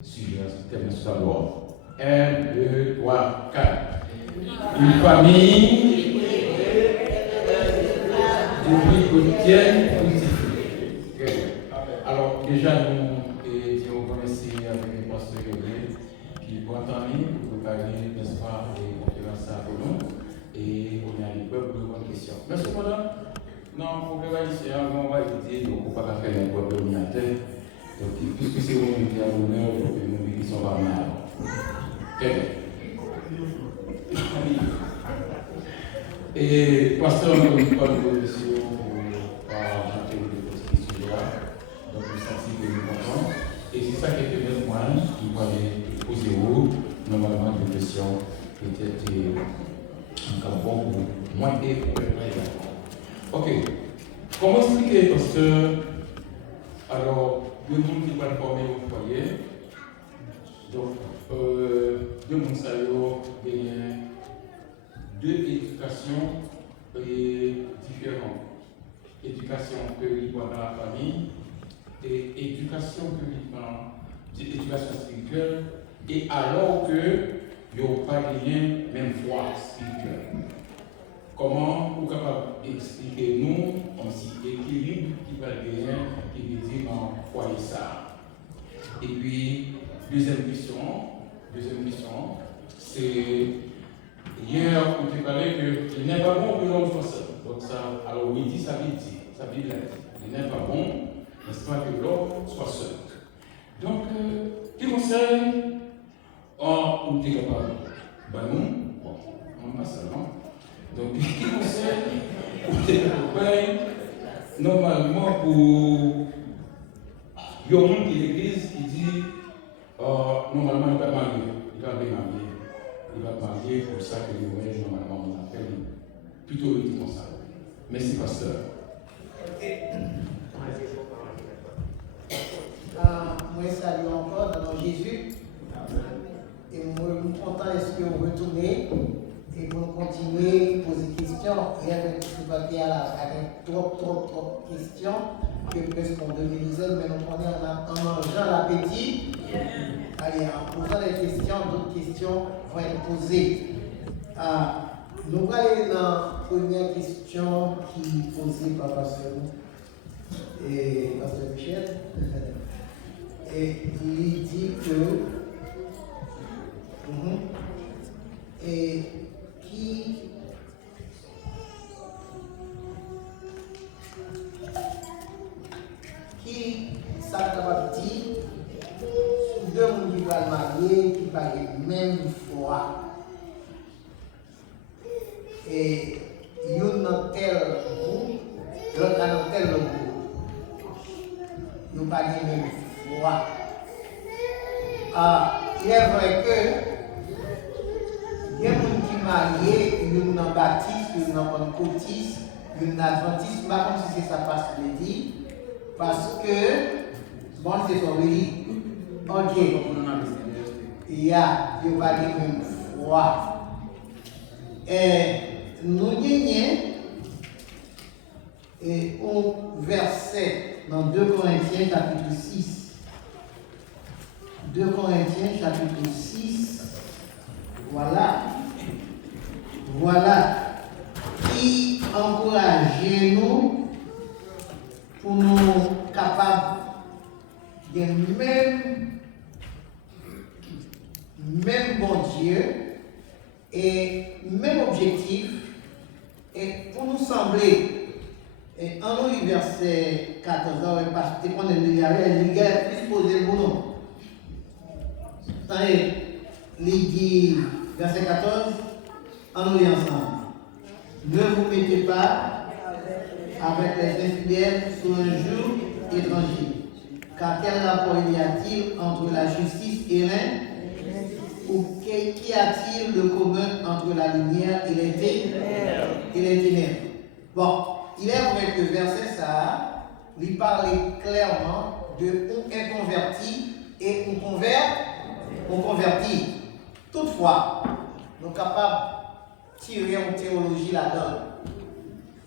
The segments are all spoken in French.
Sujet, thème d'abord. 1, 2, 3, 4. Une famille depuis quotidienne positive. Alors, déjà, nous disons commencer avec le pasteur Gabriel, qui pour entendre, pour préparer, n'est-ce pas, les conférences pour nous, et on a les peuples de bonnes questions. Mais cependant, non, pour préparer ici, on va éviter, donc on ne va pas faire un peuple dominateur. Donc, puisque c'est vous qui avez l'honneur, donc nous qui sommes pas mal. Très bien. Et pasteur, nous avons pas de position pour chanter le petit sujet-là. Donc, nous sentons que nous comptons. Et c'est ça qui fait moi qui va poser normalement des questions peut-être encore bon pour moi et pour le président. Ok. Comment expliquer, pasteur? Alors, deux mondes qui vont former au foyer. Donc, deux mondes gagnent deux éducations différentes. Éducation publique dans la famille et éducation publique éducation spirituelle. Et alors que ils n'ont pas gagné même foi spirituelle. Comment vous êtes capable d'expliquer nous comme si équilibre qui va gagner, qui veut dire dans le foyer ça. Et puis, deuxième question, c'est hier on t'a parlé que il n'est pas bon que l'homme soit seul. Donc ça, alors oui, dit ça veut dire, ça veut dire, il n'est pas bon, n'est-ce pas, que l'homme soit seul. Donc, qui conseille, on est capable, ben nous, bon, on pas seulement. Donc, qui conseille pour normalement pour il y a un monde de l'église qui dit normalement il va marier, il va marier pour ça que les voyages normalement on appelle plutôt le dit comme ça. Merci pasteur. Moi salue encore dans le Jésus et moi nous content est-ce que vous retournez. Et pour continuer à poser des questions, rien de tout ce papier là, avec trop de questions, que presque on devait nous aider, mais nous prenons en mangeant l'appétit. Allez, en posant des questions, d'autres questions vont être posées. Nous allons aller dans la première question qui est posée par Pasteur et Pasteur Michel. Et il dit que qui ça capable dire deux gens qui vont marier qui parlent même foi et une dans tel goût l'autre dans tel goût nous parlons même foi. Il est vrai que il y a des gens qui marient, une dans baptiste, une dans pentecôtiste, une dans adventiste, je ne sais pas si c'est ça passe le dit, parce que, bon, c'est son vie. Ok. Il y a une foi. Et nous gagnons un verset dans 2 Corinthiens chapitre 6. 2 Corinthiens chapitre 6. Voilà qui encourage nous pour nous capables de même bon Dieu et même objectif et pour nous sembler et en nous verset 14 parce que on est il y a plus posé le nom. Il dit verset 14, en nous ensemble. Ne vous mettez pas avec les infidèles sur un jour étranger. Car quel rapport y a-t-il entre la justice et l'un? Ou qu'y a-t-il de commun entre la lumière et les ténèbres? Bon, il est vrai que verset ça, il parle clairement de un converti et on convertit. Toutefois, nous sommes capables de tirer en théologie là-dedans.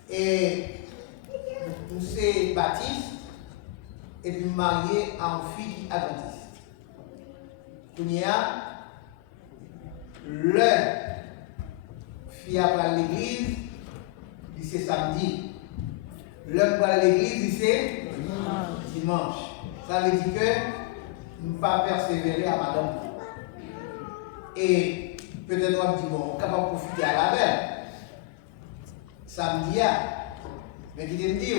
Et nous sommes baptistes et puis mariés à une fille qui est adventiste. Il y a le fille à l'église, c'est samedi. Le pour l'église, c'est dimanche. Ça veut dire que nous ne pas persévérer à madame. Et peut-être on dit, bon, on est capable de profiter à la veille. Samedi, mais qui te dit,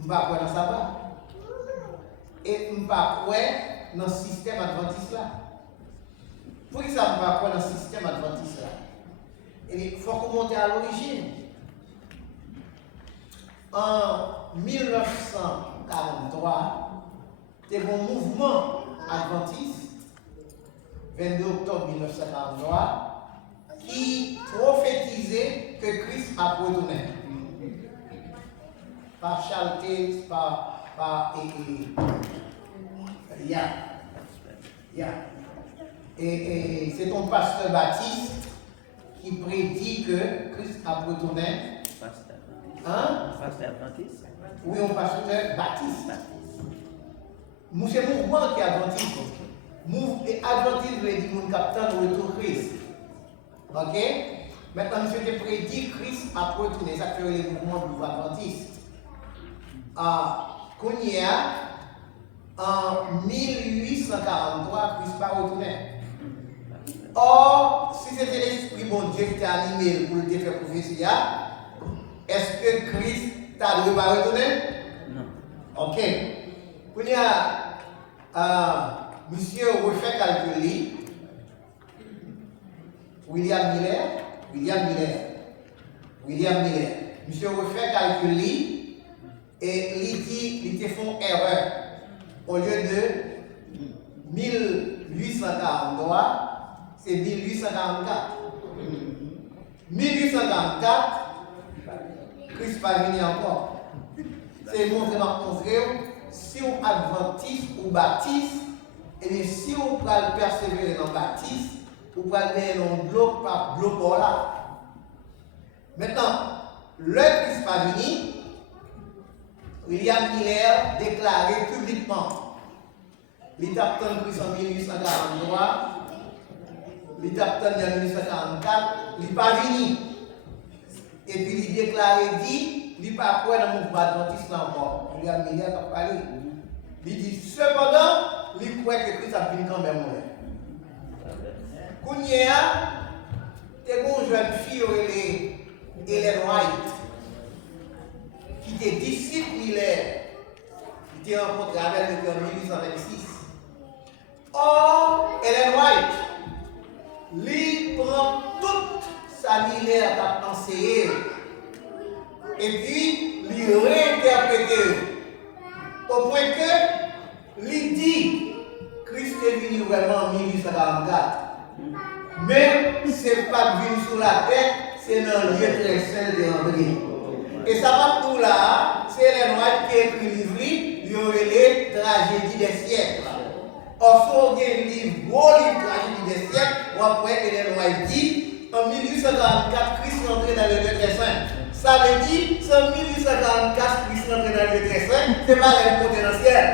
on ne va pas dans le sabbat. Et on ne va pas dans le système adventiste là. Pour que ça ne va pas dans le système adventiste là? Il faut qu'on monte à l'origine. En 1943, il y a un mouvement adventiste, 22 octobre 1943, qui prophétisait que Christ a retourné. Par Charles Taze, et c'est ton pasteur Baptiste qui prédit que Christ a retourné. Pasteur Baptiste? Oui, on pasteur Baptiste. C'est le mouvement qui est adventiste. Et adventiste veut dire que capteur de retour Christ. Ok? Maintenant, monsieur te prédit Christ a retourné. Ça fait le mouvement du adventiste. En 1843, Christ n'a pas retourné. Or, si c'était l'Esprit bon Dieu qui t'a animé pour le faire prophétie, est-ce que Christ t'a dû pas retourner? Non. Ok. Il y a monsieur refait calculer William Miller. Monsieur refait calculer et il dit qu'il fait une erreur. Au lieu de 1843, c'est 1844. 1844, Christ n'est pas venu encore. C'est montrer si on adventiste ou baptiste, et bien si on peut persévérer dans le baptiste, on peut aller dans le bloc par bloc là. Maintenant, le Christ n'est pas venu, William Miller déclarait publiquement l'étape de Christ en 1843, l'étape en 1844, il n'est pas venu. Et puis il déclarait, dit, il n'est pas quoi dans le mouvement adventiste encore. William Miller a parlé. Il dit, cependant, il croit que Christ a venu quand même. Kounia, t'es une jeune fille, Ellen White, qui était disciple Miller, qui était rencontré avec lui en 1826. Or, Ellen White, lui prend toute sa Miller à enseigner et puis lui réinterpréter au point que lui dit Christ est venu vraiment en 1844. Mais ce n'est pas venu sur la tête, c'est dans le lieu très saint de André. Et ça va tout là, c'est Ellen White qui écrit le livre, il y aurait les tragédies des siècles. Or, si on a un livre, gros livre tragédie des siècles, ou après Ellen White dit, en 1844, Christ est entré dans le lieu très saint. Ça veut dire, c'est en 1844, Christ est entré dans le lieu très saint, ce n'est pas le potentiel.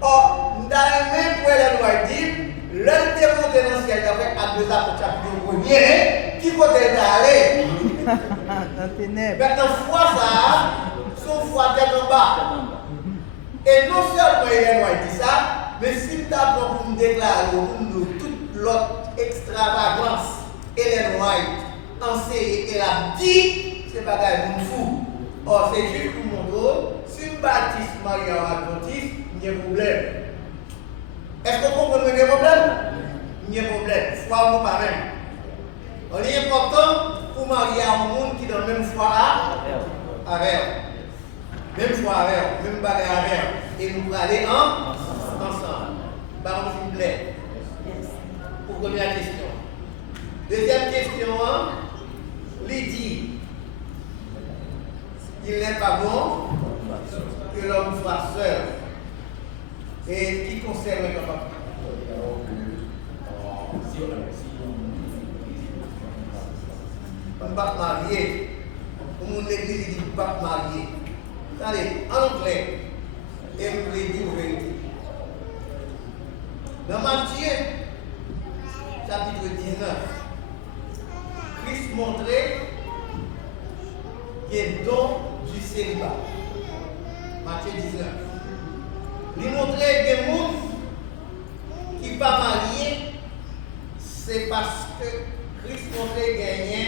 Or, dans le même point, Ellen White dit, l'un des potentiels avec Actes des Apôtres chapitre 1er, qui côté d'aller? Maintenant, foi ça, son foi tête en bas. Et non seulement Ellen White dit ça, mais si tu apprends pour me déclarer toute l'autre extravagance, Ellen White enseigne, elle a dit, c'est pas grave, vous fou. Or, c'est juste pour mon dos, si je baptise Marie en adventiste, il y a un problème. Est-ce qu'on comprend qu'il y a un problème? Il y a un problème. Foi ou pas même. On est important pour marier un monde qui est dans la même foi avec. Même foi avec, même bagage avec. Et nous allons aller ensemble. Baron, s'il vous plaît. Pour première question. Deuxième question, Lydie. Il n'est pas bon que l'homme soit seul. Et qui concerne le papa? On ne va pas marier. Pour mon église, il dit qu'on ne va pas marier. Allez, en anglais, et vous voulez dire vérité. Dans Matthieu Matthieu, chapitre 19, Christ montrait les dons du célibat. Matthieu 19. Il montrait des gens qui ne sont pas mariés, c'est parce que Christ montrait gagner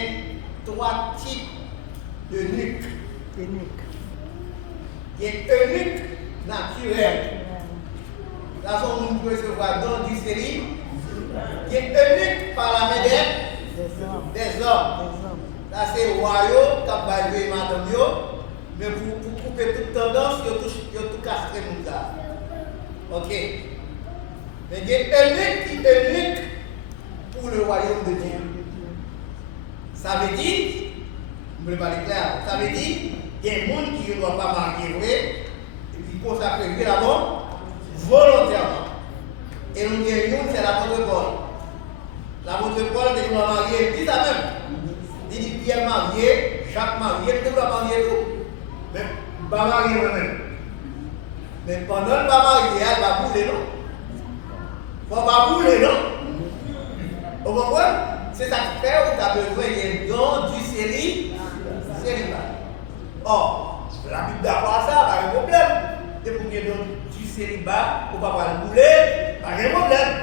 3 types de nuques. Il y a eunuque naturel. Là, on peut recevoir don du célibat. Il y a eunuque par la main des hommes. Là, c'est royaume qui a joué madame yo, mais pour couper toute tendance, il y a tout castré mon gars. Ok. Mais il y a eunuque qui est eunuque pour le royaume de Dieu. Ça veut dire, je ne vais pas le clair, ça veut dire, il y a des gens qui ne doivent pas marier vrai, et puis consacrer la mort volontairement. Et nous avons c'est l'apôtre Paul. L'apôtre Paul, il doit marier, il dit ça même. Il dit Pierre marié, Jacques marié, il doit marier tout. Mais il ne va pas marier moi-même. Mais pendant qu'il ne va pas marier, il va bouler, non? Il ne va pas bouler, non? Vous comprenez? C'est ça qui fait où tu as besoin des dons du célibat. Or, la Bible d'accord à ça, pas de problème. Et pour qu'il y ait du célibat, pour ne pas le bouler, pas de problème.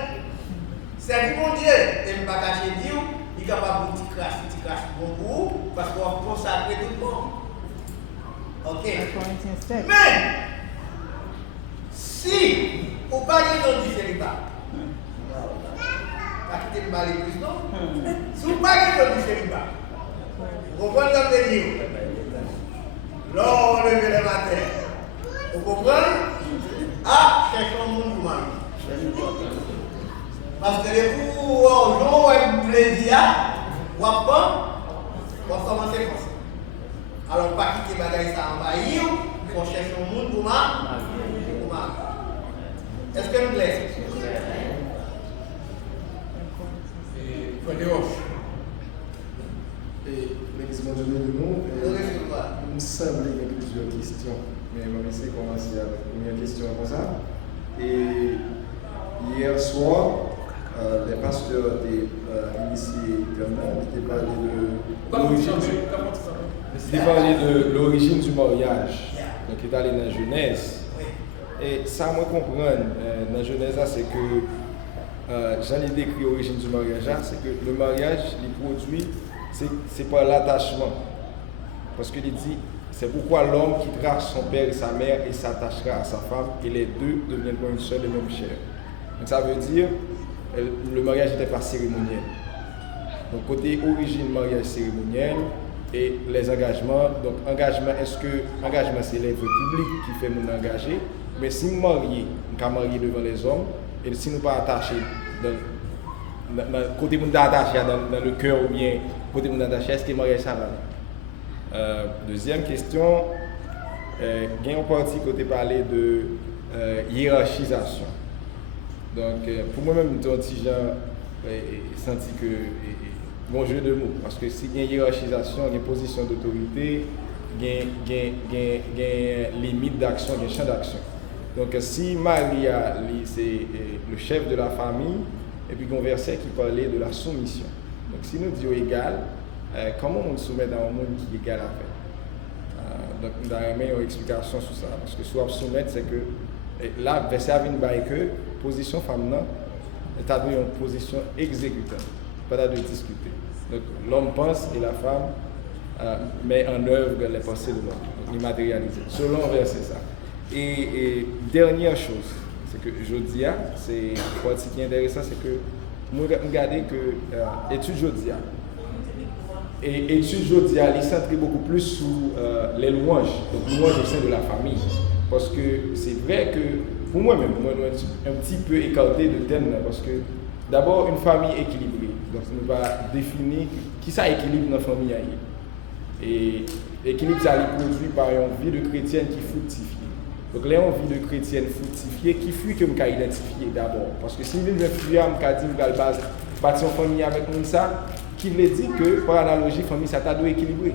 C'est qui mon Dieu, il ne va pas cacher Dieu, il est capable de petit crash pour vous, parce qu'on va consacrer tout le monde. Ok? Mais, si vous ne parlez pas du célibat, pas quitter le mal et plus, non? Si vous ne parlez pas du célibat, vous comprenez ce que je veux dire? Là, on lève le matin. Vous comprenez? Ah, cherchons le monde pour marier. Parce que les coups, au jour où vous voulez dire, vous commencez comme ça. Alors, pas quitter les bagages ça en bas, il faut chercher un monde pour marier. Est-ce que nous plaît? Et l'église mondiale de nous, il me semble qu'il y a plusieurs questions. Mais je vais essayer de commencer avec la première question comme ça. Et hier soir, les pasteurs étaient initiés également, ils étaient parlé de l'origine du mariage. Donc, il est allé dans la Genèse. Et ça, moi, comprendre dans la Genèse, c'est que j'en ai décrit l'origine du mariage, c'est que le mariage, il produit, c'est par l'attachement. Parce qu'il dit, c'est pourquoi l'homme quittera son père et sa mère et s'attachera à sa femme, et les deux deviendront une seule et même chair. Donc ça veut dire, le mariage n'était pas cérémoniel. Donc côté origine, mariage cérémoniel, et les engagements. Donc engagement, est-ce que engagement c'est l'œuvre publique qui fait nous engager, mais si nous marions, nous sommes mariés devant les hommes, et si nous ne sommes pas attachés, côté nous attaché dans le cœur ou bien côté nous attaché, est-ce que le mariage ça va? Deuxième question, il y a une partie côté parler de hiérarchisation. Donc pour moi-même, j'ai senti que bon jeu de mots, parce que s'il y a une hiérarchisation, il y a une position d'autorité, il y a une limite d'action, il y a un champ d'action. Donc si Maria, c'est le chef de la famille, et puis il y a un verset qui parlait de la soumission. Donc si nous disons égal, comment on se soumet dans un monde qui est égal à fait? Donc nous avons une explication sur ça, parce que soit soumettre, c'est que là, le verset a vu que position femme, est une position exécutante, pas de discuter. Donc l'homme pense et la femme met en œuvre les pensées de l'homme, donc il matérialise. Selon le verset, ça. Et dernière chose, c'est que je dis, c'est une partie qui est intéressante, c'est que nous regardons que étude Jodia. Et étude Jodia, il centre beaucoup plus sur les louanges, donc louanges au sein de la famille. Parce que c'est vrai que, pour moi-même, moi, je suis un petit peu écarté de thème là, parce que d'abord, une famille équilibrée. Donc, on va définir qui ça équilibre dans la famille. Et l'équilibre, ça est produit par une vie de chrétienne qui fructifie. Donc là, on vit de chrétienne fructifiée qui fuit que je peux identifier d'abord. Parce que si je veux fuir, je peux dire que je vais bâtir une famille avec nous, ça, qui veut dire que, par analogie, la famille, ça t'a dû équilibrer.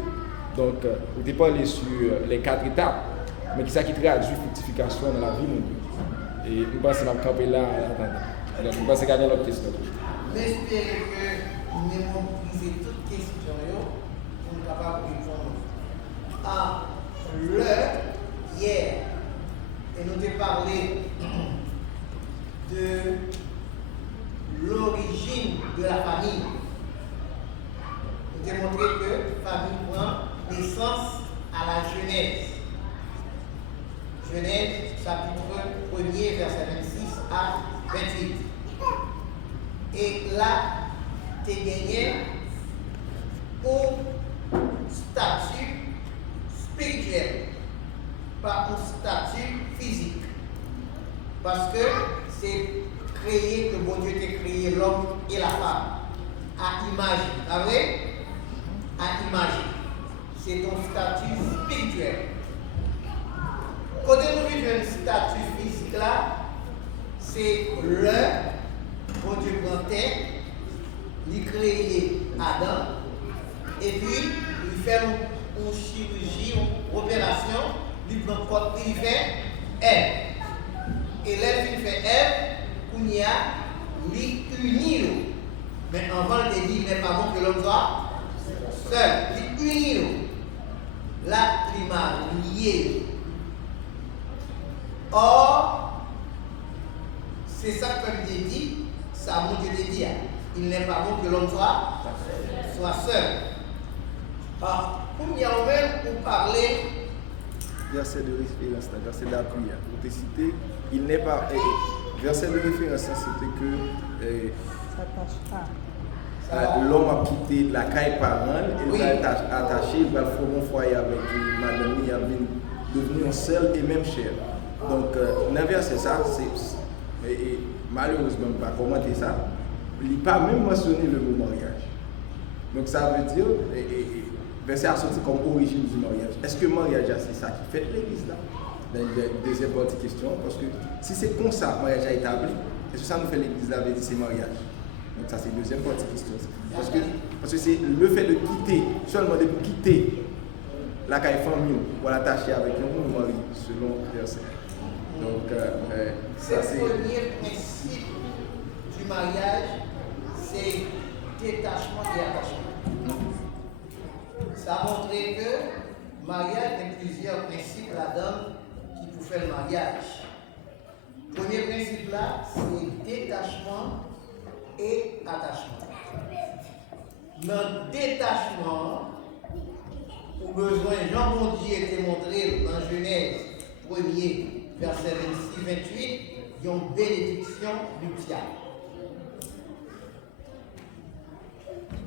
Donc, vous n'êtes pas allé sur les 4 étapes, mais qui ça qui traduit fructification dans la vie. Et je pense que je vais camper là. Donc, je pense qu'il y a une autre question. J'espère que nous avons posé toutes les questions pour nous capables de répondre. Hier, et nous avons parlé de l'origine de la famille. Nous avons montré que la famille prend naissance à la Genèse. Genèse, chapitre 1er, verset 26 à 28. Et là, tu gagné un statut spirituel, pas un statut physique. Parce que c'est créé, que bon Dieu t'a créé l'homme et la femme à image. Ah vrai? À image. C'est ton statut spirituel. Quand nous vivons un statut physique là, c'est le bon Dieu prend terre, il crée Adam, et puis il fait une chirurgie, une opération, il prend corps, il fait Ève. Et là, il fait Ève, il y a l'unir. Mais avant de dire, il n'est pas bon que l'homme soit seul. L'unir. Là, il m'a lié. Or, c'est ça que je dit, ça mon Dieu te dit, il n'est pas bon que l'homme soit seul. Pour nous même parler. Verset de référence, verset d'appui, pour te citer, il n'est pas. Verset de référence, c'était que l'homme a quitté la caille parentale, il va être attaché, il va former un foyer avec madame, il va devenir un seul et même chair. Donc, dans le verset, ça, c'est. Malheureusement, je ne vais pas commenter ça. Il n'a pas même mentionné le mot mariage. Donc, ça veut dire. Verset a sorti comme origine du mariage. Est-ce que le mariage, c'est ça qui fait l'église là? Dans la deuxième partie question. Parce que si c'est comme ça, le mariage a établi, est-ce que ça nous fait l'église là, veut dire c'est mariage? Donc, ça, c'est la deuxième partie question. Parce que c'est le fait de quitter, seulement de quitter la caille famille pour l'attacher avec un mari, selon le verset. Donc, ça, c'est. Le premier principe du mariage, c'est détachement et attachement. Ça a montré que le mariage a plusieurs principes là-dedans qui pour faire le mariage. Le premier principe là, c'est détachement et attachement. Dans le détachement, au besoin, Jean mon Dieu était montré dans Genèse 1er, verset 26-28, il y a une bénédiction nuptiale.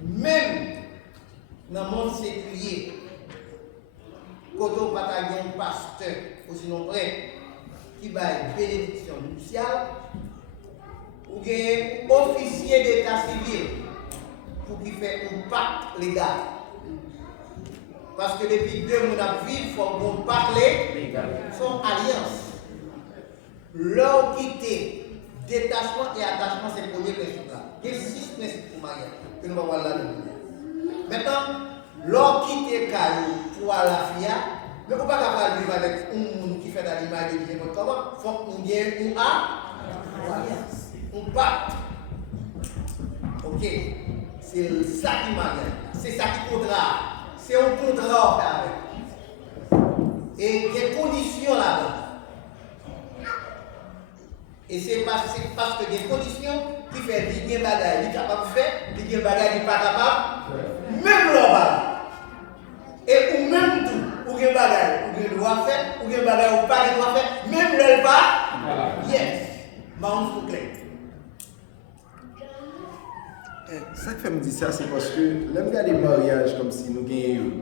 Même dans le monde séculier, quand on a un pasteur, ou sinon prêtre, qui va une bénédiction nuptiale, ou un officier d'état civil pour qu'il fasse un pacte légal. Parce que depuis 2 mois de vie, il faut qu'on parle son alliance. Leur quitter, détachement et attachement, c'est le premier principe là. Il y a 6 principes pour mariage que nous allons voir là. Maintenant, leur quitter pour la fille, mais on ne peut pas vivre avec un monde qui fait de l'image de Dieu. Comment? Il faut qu'on gagne une alliance, un pacte. Ok? C'est ça qui mariage. C'est ça qui contrat. C'est un contrat avec. Et il y a des conditions là-dedans. Et c'est parce que des conditions qui font des gains bagages, qui sont capables de faire, des gains bagages qui ne sont pas capables, même leur bagage. Et ou même tout, ou gain bagages, ou gain droit faire, ou gain bagages, ou pas de droit faire, même leur pas, yes, mais on se clair. Ça qui fait me dire ça, c'est parce que là, regarde les mariages comme si nous gagnons.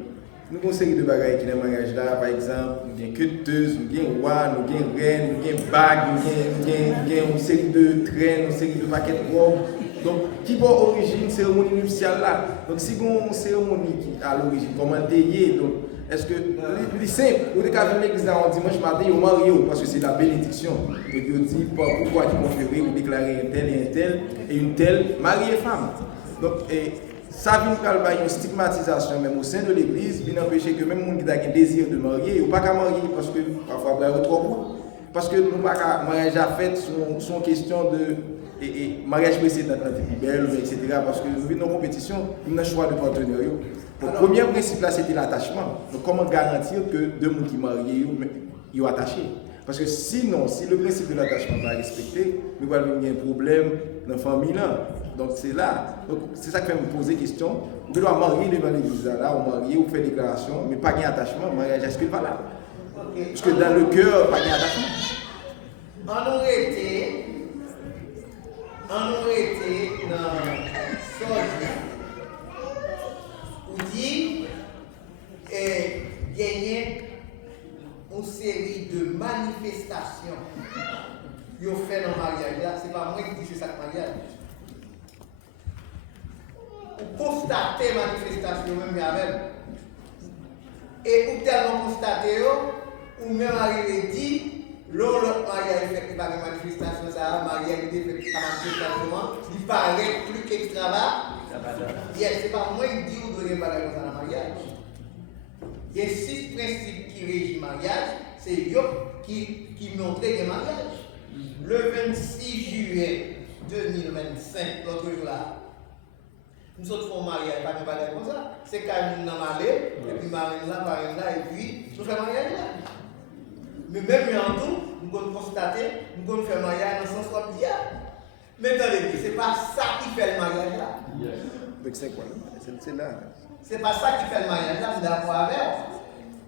Nous avons une série de bagages qui sont dans le mariage là, par exemple, nous avons queuteuse, nous avons roi, nous avons reine, nous avons bague, nous avons une série de traînes, une série de paquets de robes. Donc, qui va à l'origine cérémonie nuptiale là? Donc, si vous avez une cérémonie qui à l'origine, comment délier, donc, est-ce que, c'est simple, vous avez qu'à l'église là, on dimanche matin, vous mariez parce que c'est la bénédiction. Et vous dites pourquoi vous conférez, vous déclarez un tel et une telle, mariée femme. Donc, ça vient de une stigmatisation même au sein de l'église, vient empêcher que même les gens qui ont un désir de marier, ou pas qu'à marier parce que parfois il y a trop court. Parce que nous pas qu'à mariage à fait sont question et mariage précédent dans plus belle, etc. Parce que nous venons en compétition, nous avons choix de partenaires. Le premier principe là, c'était l'attachement. Donc comment garantir que deux personnes qui sont mariées sont attachés? Parce que sinon, si le principe de l'attachement n'est pas respecté, nous allons avoir un problème dans la famille là. Donc c'est là. Donc c'est ça qui fait me poser question. Vous devez marier devant l'église là, ou marier, ou faire déclaration, mais pas d'attachement, le mariage est-ce qu'il va là? Parce que dans le cœur, pas d'attachement. On aurait été dans Sordia, où dit gagner une série de manifestations qu'ils ont fait dans le mariage. Là, c'est pas moi qui dis c'est ça le mariage. Pour constater la manifestation même avec. Et pour tellement constater, ou même arriver dit, l'autre mariage fait par une manifestation, ça, mariage fait par manifestation, il paraît plus qu'extravagant. C'est pas moi qui dis ou devez parler comme ça dans le mariage. Il y a 6 principes qui régissent le mariage, c'est eux qui montrent le mariage. Le 26 juillet 2025, l'autre jour là, nous autres faisons mariage, pas de mariage comme ça. C'est quand nous sommes allés, et puis marine là, et puis nous faisons mariage là. Mais même en tout, nous allons constater, nous allons faire mariage dans le sens où mais attendez, ce n'est pas ça qui fait le mariage là. Donc c'est quoi? C'est là. C'est pas ça qui fait le mariage là, c'est d'accord avec.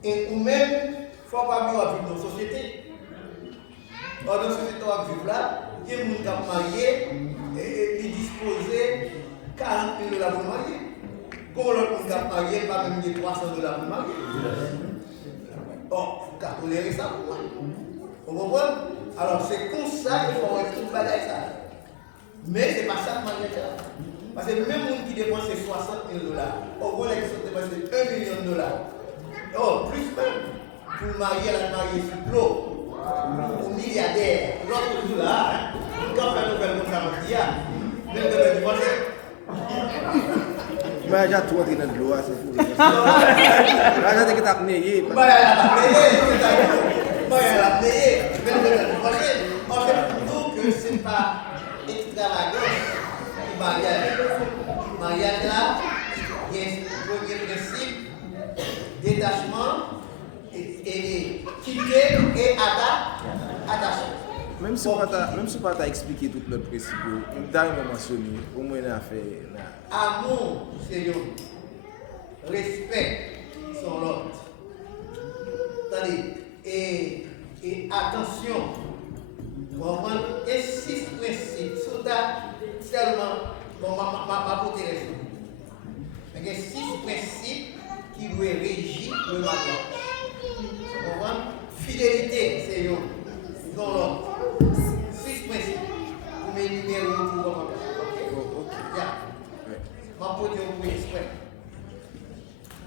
Et ou même, il ne faut pas vivre dans nos sociétés. Dans nos sociétés, on va vivre là, il y a des gens qui sont mariés et disposés 40 000 $ pour marier. Comme l'autre qui est marié, pas même des 300 $ pour marier. Bon, il faut tolérer ça pour moi. Vous comprenez? Alors c'est comme ça qu'il faut être tout le bagaille ça. Mais ce n'est pas ça le mariage là. Parce que même les gens qui dépensent 60 000 $, au moins les qui sont dépensés 1 million $. Oh, plus même. Pour le marier, la marier sur l'eau. Pour milliardaire. L'autre jour là, quand on fait une nouvelle comme ça, on dit, même de dépenser. Mais j'ai tout entré dans le l'eau, c'est fou. J'ai dit que tu as payé. Mais elle a payé. Même de dépenser. En fait, nous, que ce n'est pas extravagant. Le mariage là, il y a un premier principe détachement et quitter et attacher. Même si on ne pas expliqué tout notre principe, on a mentionné, au moins on a fait. Amour, c'est l'autre. Respect, son l'autre. Et attention, vous comprenez? Et 6 principes, seulement, bon, ma côté reste. Il y a 6 principes qui doivent régir le mariage. Vous comprenez? Fidélité, c'est l'autre. Dans l'autre. 6 principes. Vous m'énumérez pour voir. Ok? Ma côté, on peut exprès.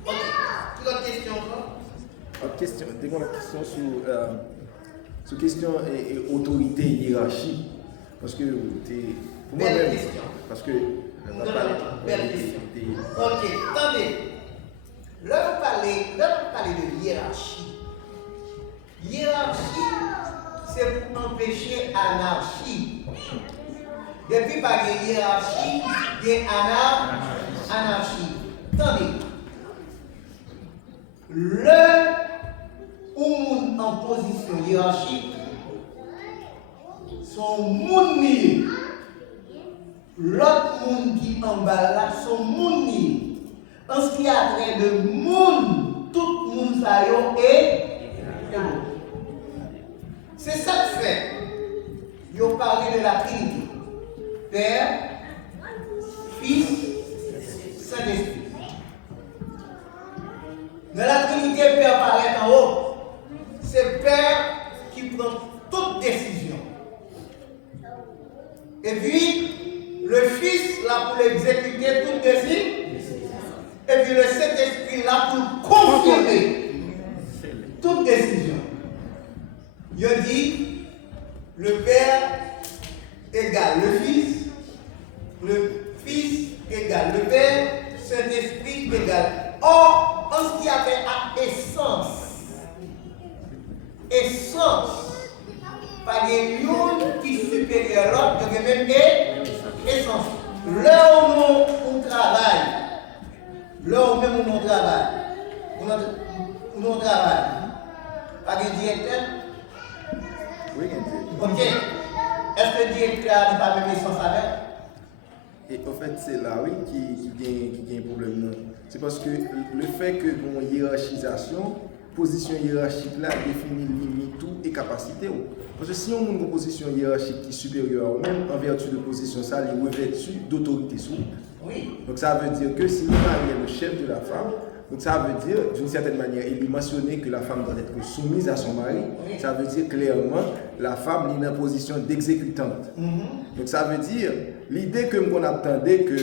Ok. Toute autre question encore? Autre question, sur question et autorité, hiérarchie. Parce que pour moi Belle même, question. parce que Belle question. Ok, attendez. Là, vous parlez de hiérarchie. Hiérarchie, c'est pour empêcher anarchie. Depuis par la hiérarchie, il y a anarchie. Attendez. Le ou en position hiérarchique sont moun ni. L'autre monde qui en bas là sont moun ni. En ce qui a trait de moun, tout moun sa yo est c'est ça que fait. Yo parlé de la Trinité. Père, Fils, Saint-Esprit. Dans la Trinité, Père paraît en haut. C'est Père qui prend toute décision. Et puis, le Fils là pour l'exécuter toute décision. Et puis le Saint-Esprit là pour confirmer toute décision. Il dit, le Père égale le Fils égale le Père, Saint-Esprit égale. Or, en ce qui a fait à essence, pas de l'une qui supérieure à l'autre, il y a même Là où on travaille, là où même on travaille, on travaille, pas de directeur. Oui, bien. Ok. Est-ce que le directeur n'a pas même son salaire? Et en fait, c'est là, oui, qui a un problème. C'est parce que le fait que dans une hiérarchisation, position hiérarchique là définit limite tout et capacité. Parce que si on a une position hiérarchique qui est supérieure ou même en vertu de position, ça est revêtu d'autorité sur. Oui. Donc ça veut dire que si le mari est le chef de la femme, donc ça veut dire d'une certaine manière, il lui mentionnait que la femme doit être soumise à son mari. Oui. Ça veut dire clairement la femme est en position d'exécutante. Donc ça veut dire l'idée que qu'on attendait que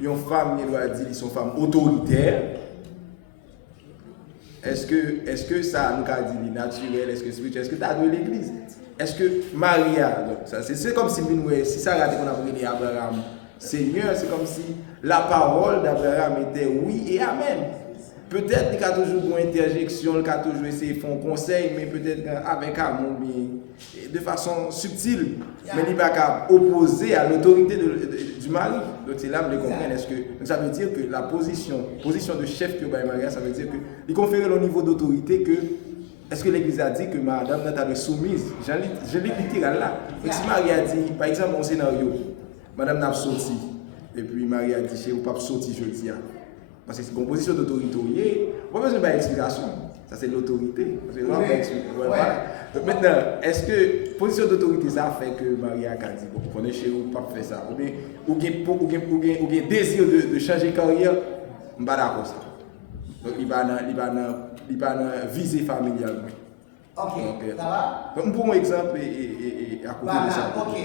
une femme doit dire sont femme autoritaire. Est-ce que ça nous a dit naturel, est-ce que spirituel, est-ce que tu as de l'église? Est-ce que Maria, donc ça c'est comme si si ça regardait qu'on a pris Abraham Seigneur, c'est comme si la parole d'Abraham était oui et amen. Peut-être qu'il y a toujours une interjection, qu'il y a toujours essayé de faire un conseil, mais peut-être avec amour, de façon subtile. Mais il n'est pas capable d'opposer à l'autorité du mari. Donc c'est là que je comprends. Donc ça veut dire que la position de chef que Maria, ça veut dire qu'il confère au niveau d'autorité que est-ce que l'Église a dit que madame n'est pas soumise? Je l'ai littéral là. Donc si Marie a dit, par exemple, mon scénario, madame n'a pas sorti, et puis Marie a dit, chez vous, pas sorti jeudi. Parce que c'est une position d'autorité, pas besoin d'explication. Ça, c'est l'autorité. Donc maintenant, est-ce que position d'autorité, ça fait que Marie a dit, bon, vous prenez chez vous, pas faire ça. Ou bien désir de changer de carrière, je ne suis pas d'accord ça. Donc il va dans visée familiale. Ok, ça va? Donc pour mon exemple et à côté de ça. Ok,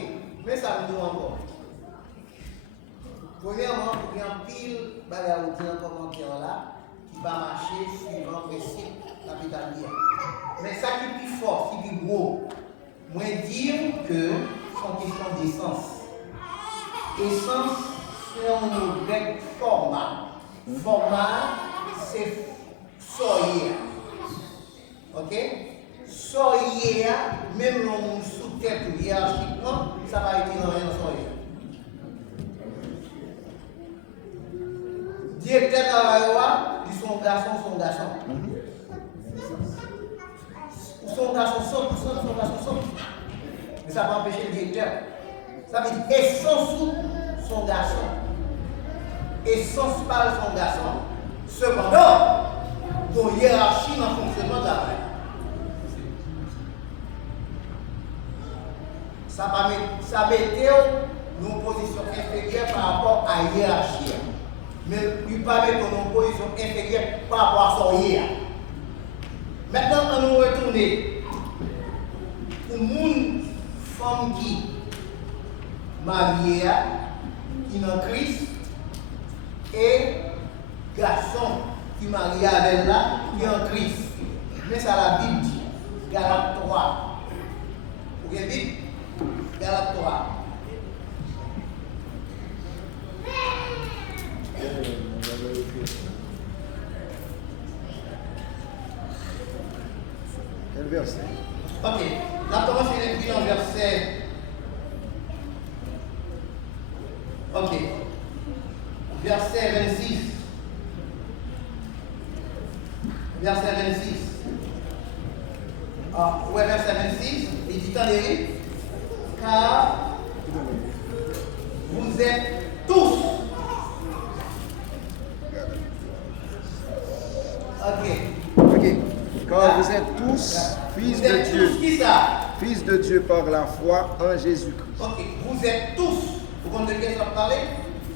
mais ça me dit encore. Premièrement, il y a un pile de commentaire là qui va marcher suivant le principe capitalisme. Mais ça qui est plus fort, qui est plus gros, moi dire que c'est une question d'essence. Essence, c'est un grec format. Format, c'est soyer. Ok? Soyer, même le sous-tête hiérarchiquement, ça va être dans rien soyer. Directeur travailleur, ils sont garçons. Son garçon 100%. Mais ça va empêcher le directeur. Ça veut dire essence sous son garçon. Essence par son garçon. Cependant, dans la hiérarchie dans le fonctionnement de la vie. Ça mettait une position inférieure par rapport à la hiérarchie. Mais il ne pas mettre une position inférieure par rapport à son hier. Maintenant, on nous retourne pour une femme qui mariée, qui est en Christ, et garçon qui est marié avec là, qui est en Christ. Mais ça la Bible dit, Galates 3. Vous voyez vite? Galates 3. Quel verset? Ok, là commence à écrire en verset. Ok, verset 26. Verset 26. Ouais, verset 26, il dit attendez, car vous êtes tous. Ok. Car vous êtes tous fils de Dieu. Qui ça? Fils de Dieu par la foi en Jésus-Christ. Ok, vous êtes tous. Vous comprenez de quoi ça parle?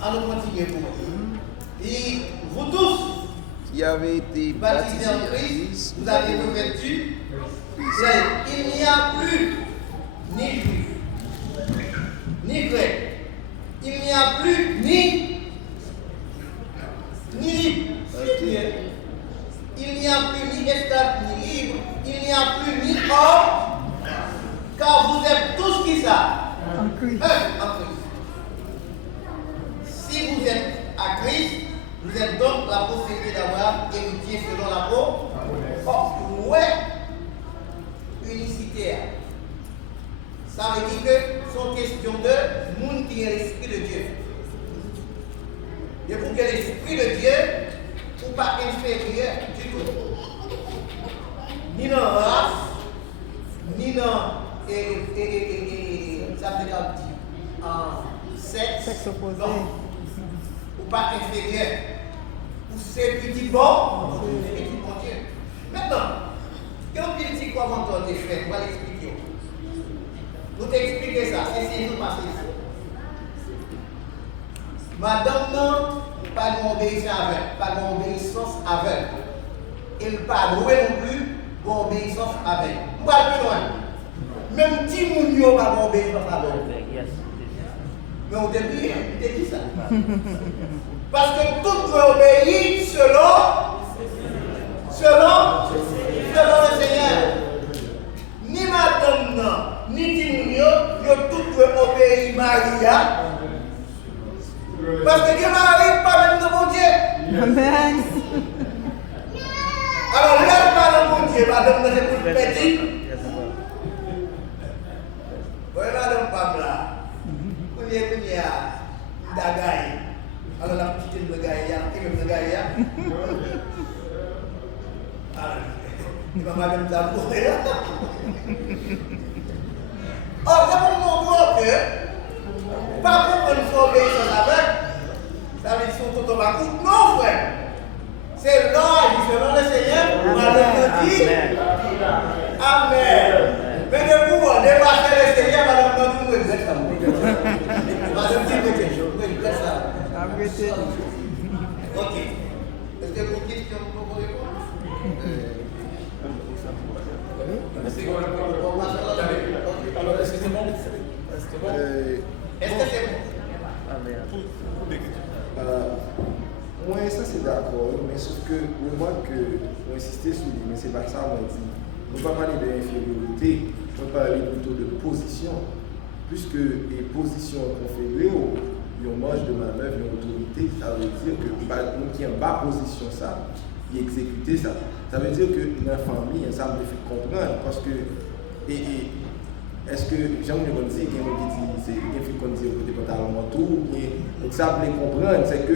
Allons continuer pour vous. Et vous tous qui avez été baptisés en Christ, vous avez revêtu. Il n'y a plus ni juif, ni grec. Il n'y a plus ni libre. Il n'y a plus ni esclave ni libre. Il n'y a plus ni homme. Car vous êtes tous qui ça? En Christ. En Christ. Si vous êtes à Christ, vous êtes donc la postérité d'Abraham, héritier selon la peau. Oh, ouais. Unicitaire. Ça veut dire que c'est une question de monde qui est l'esprit de Dieu. l'Esprit de Dieu, ou pas inférieur du tout. Ni dans la race, ni dans ça veut dire sexe opposé. Ou pas inférieur. Ou c'est petit bon, c'est petit bon Dieu. Maintenant, quand il dit quoi avant toi tes frères, on va l'expliquer. Nous t'expliquer ça, c'est nous passer ici. Madame non, pas d'obéissance aveugle. Il pas doué non plus, d'obéissance aveugle. On va plus loin. Même si moun yo pas d'obéissance aveugle. Mais on te dit ça. Parce que tout doit obéir selon le Seigneur. Ni madame non, ni Timounio, yo tout doit obéir Maria. Parce que Dieu n'arrive pas même dans mon Dieu. Amen. Alors, là, pas dans mon Dieu, madame, c'est pour le petit. Oui, madame Pabla. Vous y a Dagaï. Alors, la petite Dagaï, qui est Dagaï? Alors, il va madame Zambo. Or, c'est pour montrer que, pas pour qu'on soit obéissant avec, ça veut dire qu'ils sont tout au bas. Non, frère. C'est l'âge, selon le Seigneur, madame nous dit Amen. Mais de pouvoir dépasser le Seigneur, madame nous dit exactement. Madame dit quelque chose, oui, c'est ça. Ok. Est-ce que vous dites que vous pouvez répondre? Alors, est-ce que c'est bon? Est-ce que c'est bon? Moi, ça c'est d'accord, mais sauf que moi que on insistait sur lui, mais c'est pas ça, on dit. On ne va pas parler d'infériorité, on va parler plutôt de position, puisque les positions conférées, ils ont marge de manœuvre, une autorité, ça veut dire que nous qui en bas position ça, qui exécuter ça, ça veut dire que dans la famille, ça me fait comprendre, parce que est-ce que Jean-Michel dit qu'il y a un petit qu'on dit au côté pantalon manteau, donc ça me comprendre, c'est que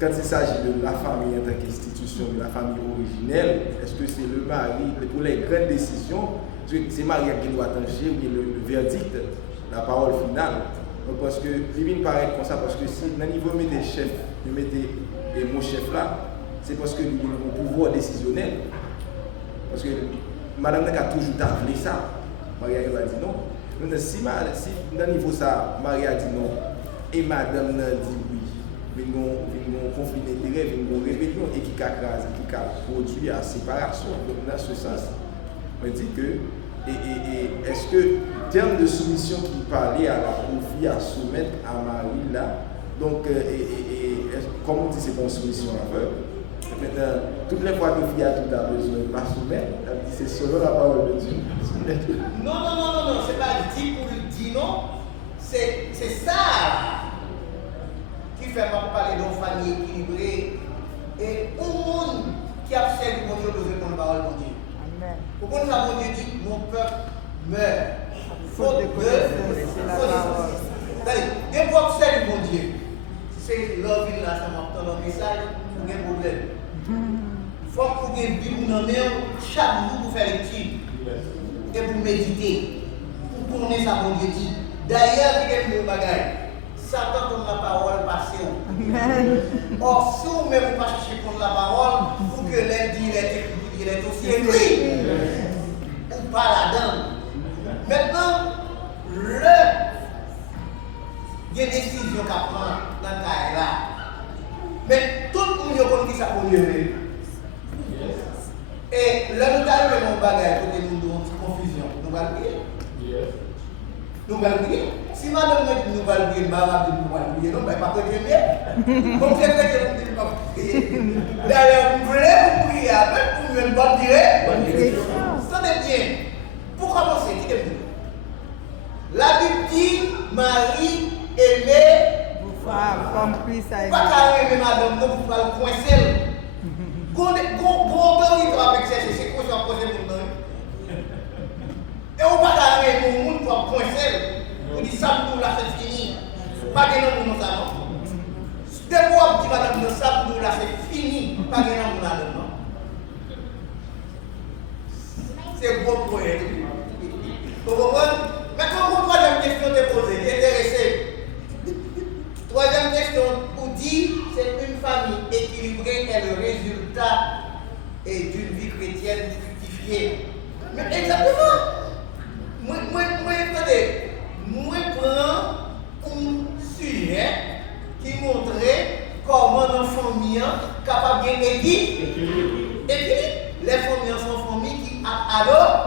quand il s'agit de la famille en tant qu'institution, de la famille originelle, est-ce que c'est le mari, pour les grandes décisions, c'est Maria qui doit trancher, le verdict, la parole finale. Donc parce que, il vient paraître comme ça, parce que si, dans le niveau de mettez chef, vous mettez mon chef là, c'est parce que nous avons un pouvoir décisionnel. Parce que madame n'a toujours appelé ça. Maria a dit non. Donc, si dans le niveau ça, Maria a dit non, et madame a dit oui, il y a un conflit d'intérêt, il y a une rébellion et qui a produit la séparation. Donc, dans ce sens, on dit que, est-ce que, en termes de soumission qui parlait à la conflit à soumettre à Marie là, donc, comme on dit, c'est une soumission aveugle. Maintenant, toutes les fois que fille a tout à besoin de ne pas soumettre, c'est selon la parole de Dieu. Non, c'est pas dit pour le dire non, c'est ça qui fait parler d'une famille équilibrée et un monde qui observe mon Dieu besoin de la parole de Dieu. Pourquoi nous avons Dieu dit mon peuple meurt faute de connaissance la parole. Dès qu'on observe mon Dieu, c'est l'homme qui là, ça m'entend le message, il y a un problème. Il faut que vous ayez chaque jour pour faire l'étude et pour méditer, pour tourner ça mon Dieu dit. D'ailleurs, il y a un bagage. Satan tourne la parole passée. Or, si vous-même vous pas chercher pour la parole, pour que l'aide dit, il est aussi écrit. Ou pas là-dedans. Maintenant, il y a des décisions qu'à prendre dans le cas là. Mais tout le monde connaît qui ça pour lever. Et là, nous avons mon bagage pour que nous avons une confusion. Nous allons prier. Nous allons prier. Si madame me dit nous allons prier, nous allons prier. Non, mais pas que Dieu bien. Comme c'est que Dieu ne pas prier. D'ailleurs, vous voulez vous prier avec, vous voulez bonne dire. Tenez bien. Pour commencer, qui est vous? La Bible dit Marie aimait vos femmes comme Christ a aimé. Pas qu'à aimer madame, non, vous pouvez le coincer. Bon autorité avec c'est quoi ça poser mon nom. Et on va aller pour le monde pour coincer. On dit ça pour la fête finie. Pas que non ça. Des fois petit madame nous ça pour pas gagner un là dedans. C'est bon pour elle. Vous comprenez? Maintenant, pour troisième question déposée, intéressé. Troisième question, pour dire c'est une famille équilibrée est le résultat d'une vie chrétienne fructifiée. Mais exactement. Attendez, moi prends un sujet qui montrait comment une famille est capable d'équilibrer. Les familles sont familles qui adorent.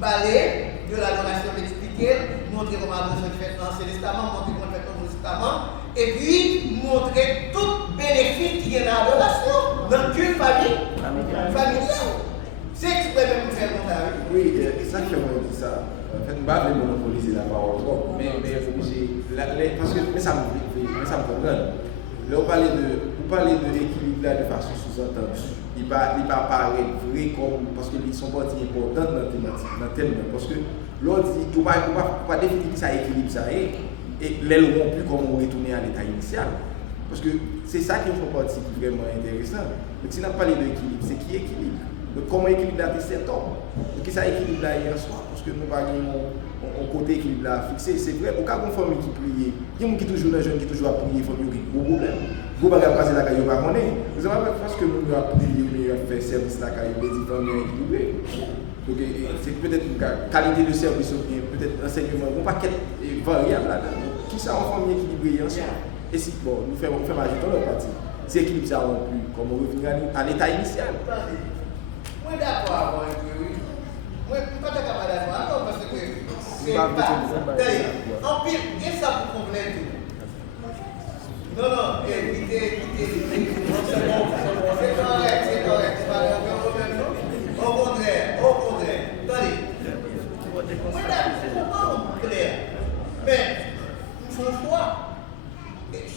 Parler de l'adoration expliquée, montrer comment l'adoration est faite dans l'Ancien Testament, montrer comment elle fait dans le Testament, et puis montrer tout bénéfice qui est dans l'adoration dans une famille familiale. C'est exprès pour faire comme ça. Oui, c'est ça qui m'a dit ça. En fait, je ne vais pas monopoliser la parole, mais ça me comprend. Là, vous parlez de l'équilibre de façon sous-entendue. Il va paraître vrai comme parce qu'ils sont partie importante dans le thème. Parce que l'autre dit qu'il ne peut pas définir ça équilibre ça et les n'auront plus comme retourner à l'état initial. Parce que c'est ça qui est partie qui est vraiment intéressant. Donc si on a parlé d'équilibre, c'est qui équilibre. Donc comment équilibrer cet homme? Donc qui ça équilibre là hier soir? Parce que nous avons un côté équilibre là fixé. C'est vrai, au cas où une famille qui prie, il y a qui toujours un jeune qui toujours à prier, il faut qu'il y ait un gros problème. Vous ne pouvez pas passer la caille, vous ne pouvez pas. Vous savez parce que nous avons prié, nous avons fait service la caille, les différents bien équilibrés. Donc c'est peut-être une qualité de service ou bien peut-être enseignement, un paquet variable là-dedans. Qui ça en famille équilibrée ensemble? Et si bon, nous faisons majorité dans notre partie. Si l'équilibre ça non plus, comme on revient à l'état initial. Moi d'accord avec oui. Moi pas d'accord d'accord parce que c'est pas. En pire, qu'est-ce que ça pour compléter? Non, écoutez, c'est correct, c'est pas aucun problème. Au contraire. Attendez. Moi d'accord, clair. Mais il faut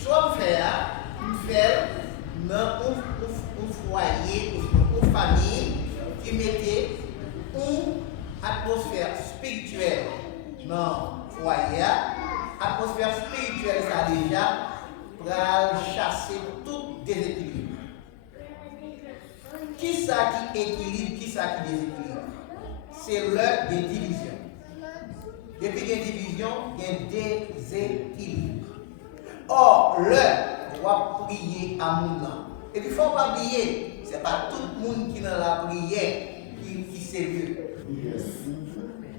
soit faire dans un foyer, une famille qui mettait une atmosphère spirituelle dans le foyer. Atmosphère spirituelle, ça déjà pour chasser tout déséquilibre. Qui ça qui équilibre, qui ça qui déséquilibre? C'est l'heure des divisions. Depuis qu'il y a une division, il y a un déséquilibre. Or, l'heure doit prier à mon nom. Et puis, il ne faut pas oublier, ce n'est pas tout le monde qui est dans la prière qui est sérieux.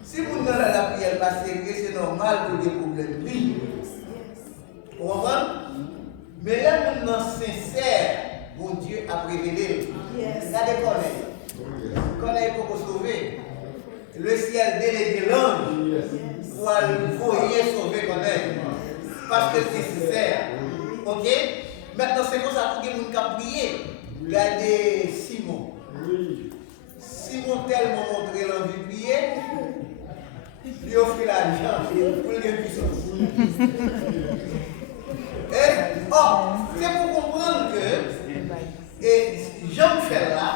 Si vous n'avez pas la prière pas sérieux, c'est normal que des problèmes brillent. Vous comprenez? Mais là, nous sommes sincères, bon Dieu a révélé. Regardez connaît pour sauver. Le ciel délégué l'ange pour voyer sauver connaître. Parce que c'est sincère. Ok? Maintenant, c'est comme ça que tout le monde a prié. Regardez Simon. Simon tellement montré l'envie de prier, lui offrit l'argent pour le puissance. C'est pour comprendre que Jean-Michel là,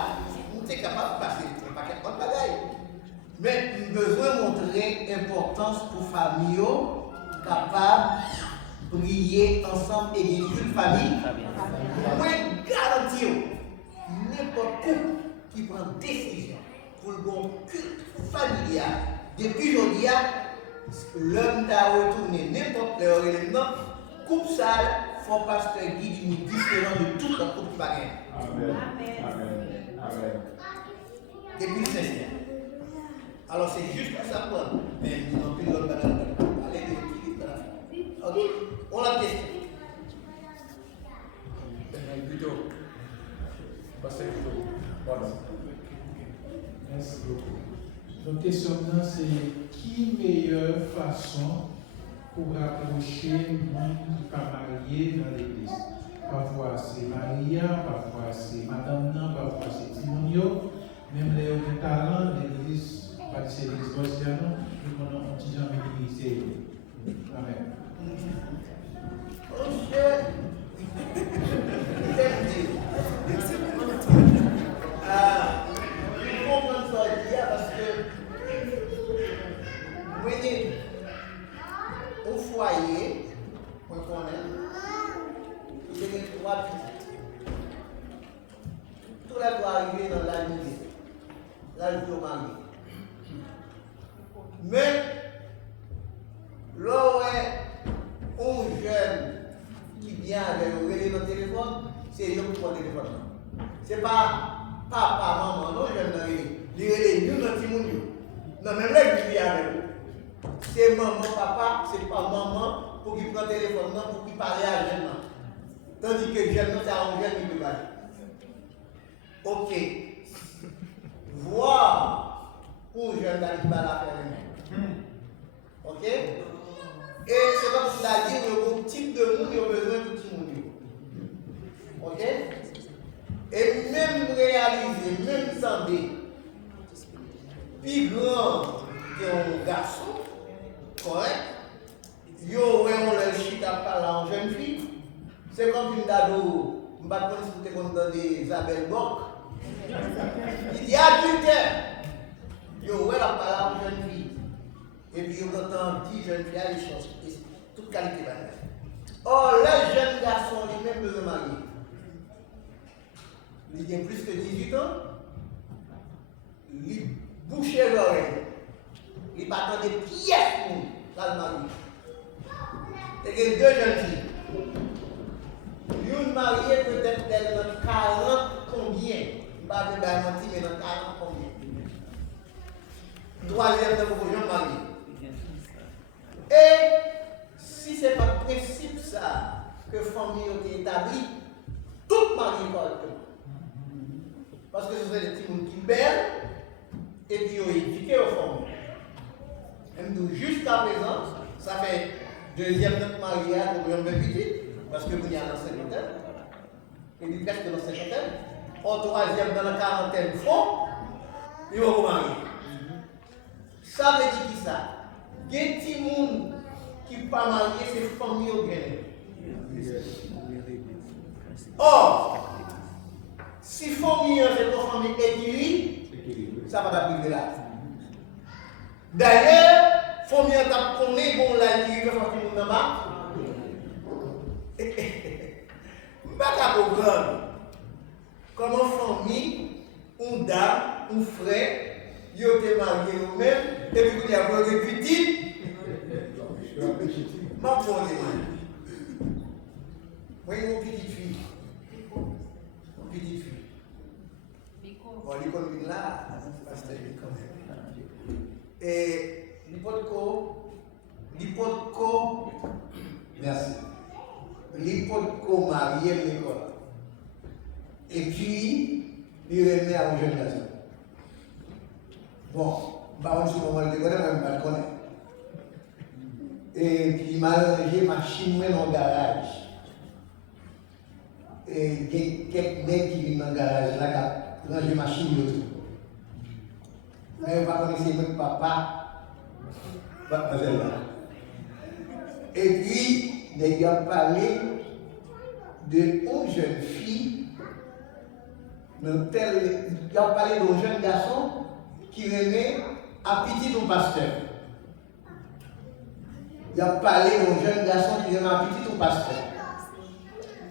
on est capable de passer un paquet de bagailles. Mais nous avons besoin de montrer l'importance pour la famille capable de briller ensemble et d'une famille. Moi, garantis, n'importe qui qui prend décision pour le bon culte familial, depuis aujourd'hui, l'homme t'a retourné n'importe l'heure et le nom, coupe ça, il faut pasteur Guy d'une différent de toute la coupe qui va gagner. Amen. Depuis le sincère. Alors c'est juste pour ça prendre. Mais nous n'avons plus l'autre bagage. Allez, l'équilibre. Ok. On la question. Plutôt. Passez plutôt. Voilà. Merci beaucoup. Donc, question c'est qui meilleure façon pour rapprocher les gens qui ne sont pas mariés dans l'église? Parfois c'est Maria, parfois c'est Madame Nan, parfois c'est Timonio. Même les autres talents, l'église, pas de l'église Bosiano, nous avons un petit genre d'église. Amen. Je comprends ce que dire parce que voyez, au foyer, on connaît, il y a 3 petites. arriver dans l'âge de l'âge de mari. Mais, là où un jeune qui vient avec le téléphone, c'est eux qui prennent le téléphone. Ce n'est pas papa, maman, non, jeune, les nous, notre monde. Non, même là, je vis avec vous. C'est maman, papa, c'est pas maman pour qu'il prenne le téléphone, non, pour qu'il parle à jeune. Tandis que jeune, c'est un jeune qui peut parler. Ok. Voir où jeune n'arrive pas à la faire. Ok? Et c'est comme si la dit le type de monde qui a besoin de tout le monde. Ok? Et même réaliser, même sembler, plus grand qu'un garçon, correct? Yo, ouais, on le chita par là en jeune fille. C'est comme une dado, je ne sais pas si vous avez des Isabelle Bock. Il dit adultère. Yo, ouais, la parole en jeune fille. Et puis, on entend 10 jeunes filles, ils changent toute qualité de. Or, les jeunes garçons, lui-même, peuvent se marier. Il a plus que 18 ans, il bouche l'oreille. Il ne pas attendre pièces pour la marier. Et il y a 2 jeunes filles. Une mariée peut-être dans 40 combien? Je ne vais pas mentir, mais dans 40 combien? Troisième de proposition mariée. Et si ce n'est pas le principe ça que la famille a été établie, tout marié correctement. Parce que ce sont des petits gens qui belles et puis ils ont éduqué aux familles. Même jusqu'à présent, ça fait deuxième notre mariage pour un petit, parce que vous y avez dans la cinquantaine, et puis presque dans la cinquantaine, au troisième dans la quarantaine fond, ils vont vous marier. Ça veut dire qui ça? Il y a des petits gens qui ne sont pas mariés, c'est famille au bien. Or, si famille c'est une famille équilibrée, ça va pas priver là. D'ailleurs, famille t'a connaît bon la qui va faire mon nama. Pas comprendre comment famille, une dame, un frère, ils ont été mariés eux-mêmes, et puis il y a un petit. Ma pauvre moi, une petite fille. Une petite fille. Bon, l'école est là, parce que quand même. Et l'hypotco, merci. L'hypotco marié l'école. Et puis, il remet à un jeune garçon. Bon, bah, on se moment de connaître, même pas le connaître. Et puis, il m'a rangé machine dans le garage. Et il y a quelques mecs qui viennent dans le garage, là, qui rangent machine et tout. Mais on va connaître même papa, mademoiselle là. Et puis, il a parlé d'une jeune fille, il a parlé d'un jeune garçon qui remet à petit ton pasteur. Il a parlé d'un jeune garçon qui remet à petit ton pasteur.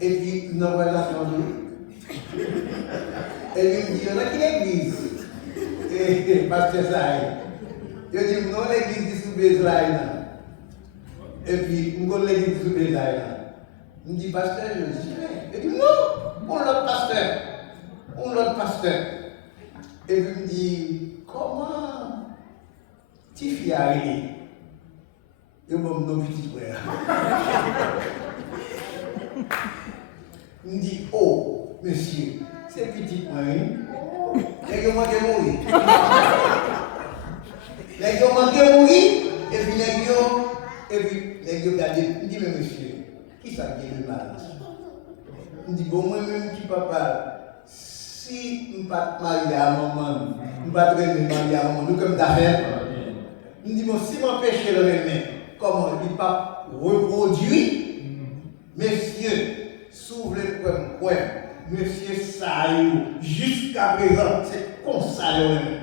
Et puis, il envoie la famille. Et lui me dit, il y en a qui l'église. Et pasteur Saïd. Il dit, non, l'église du Soubé-Zlaïna. Et puis, on connaît l'église du Soubé-Zlaïna. Il me dit, pasteur, je dis, il dit, non, on l'autre pasteur. On l'autre pasteur. Et puis, il me dit, comment tu fais arriver? Et moi, mon petit frère. Il me dit, oh, monsieur, c'est petit moyen. Les gens manquent de mourir. Les gens manquent de mourir. Et puis les gens regardent. Il me dit, mais monsieur, qui ça qui est le mal? Il me dit, bon, moi-même qui papa, si je ne suis pas marié à maman, je ne suis pas marié à maman, nous comme d'affaires. Il me dit, bon, si m'empêche le remet, comment il ne pas reproduire, monsieur, s'ouvre le point, monsieur Saïou, jusqu'à présent, c'est comme ça le même.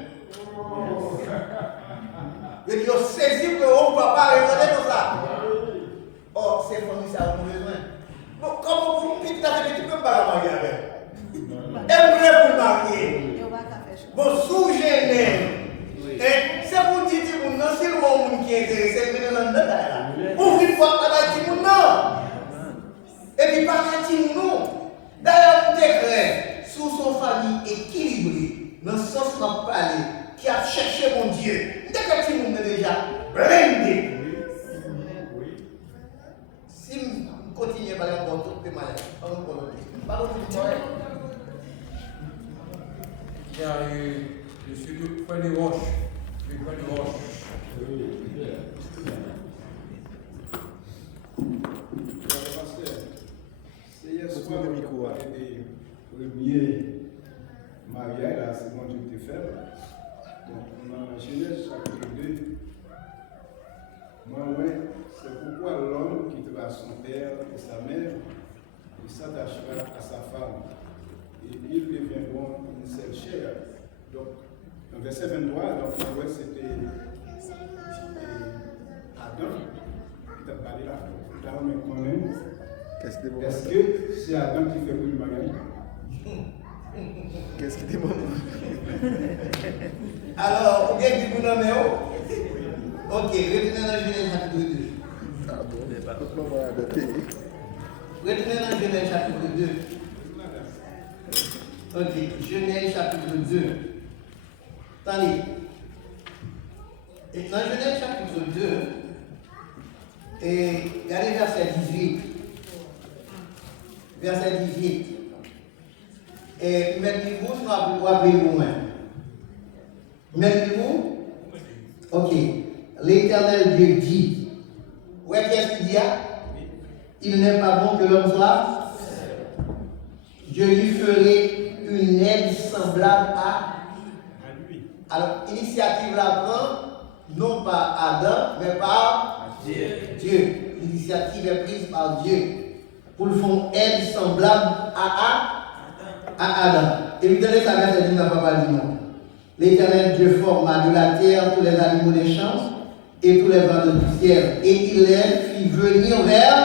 Et puis on saisit que on ne peut pas raisonner comme ça. Oh, c'est comme ça, on a besoin. Bon, comment vous dites que tu ne peux pas la marier avec? Elle voulait vous marier. Bon, sous-gêné. C'est pour dire que non, c'est le monde qui est intéressé, mais non, non, ouvrez une fois par la team, non. Et puis par la team, non. D'ailleurs, vous êtes clair, sous son famille équilibrée, dans le sens où on parle, qui a cherché mon Dieu. Dès que tu m'as déjà blindé. Si je continue à parler encore tout, je vais mal. Pas Il y a monsieur le coin des roches. Le coin des roches. C'est hier soir que je parlais des premiers mariages, là, c'est moi qui t'ai fait. Donc, on a Genèse chapitre 2. Moi, ouais, c'est pourquoi l'homme quittera son père et sa mère et s'attachera à sa femme. Et ils deviendront une seule chair. Donc, dans verset 23, donc, ouais, c'était Adam qui t'a parlé là. Là, on est quand même. Est-ce que c'est Adam qui fait pour le mariage? Qu'est-ce qui demande? Alors, vous avez dit que vous nommez où? Ok, retournez dans Genèse chapitre 2. Ah bon? Retournez dans Genèse chapitre 2. Ok, Genèse chapitre 2. Attendez. Et dans Genèse chapitre 2, et regardez verset 18. Verset 18. Et mettez-vous, rappelez-vous moins. Mettez-vous. Ok. L'Éternel Dieu dit. Ouais, qu'est-ce qu'il dit? Il n'est pas bon que l'homme soit. Je lui ferai une aide semblable à lui. Alors, l'initiative la prend, non par Adam, mais par Dieu. L'initiative est prise par Dieu. Pour le fond, aide semblable à Adam. Et vous donnez ça, verset 19, papa dit non. L'Éternel Dieu forma de la terre tous les animaux des champs et tous les oiseaux du ciel. Et il les fit venir vers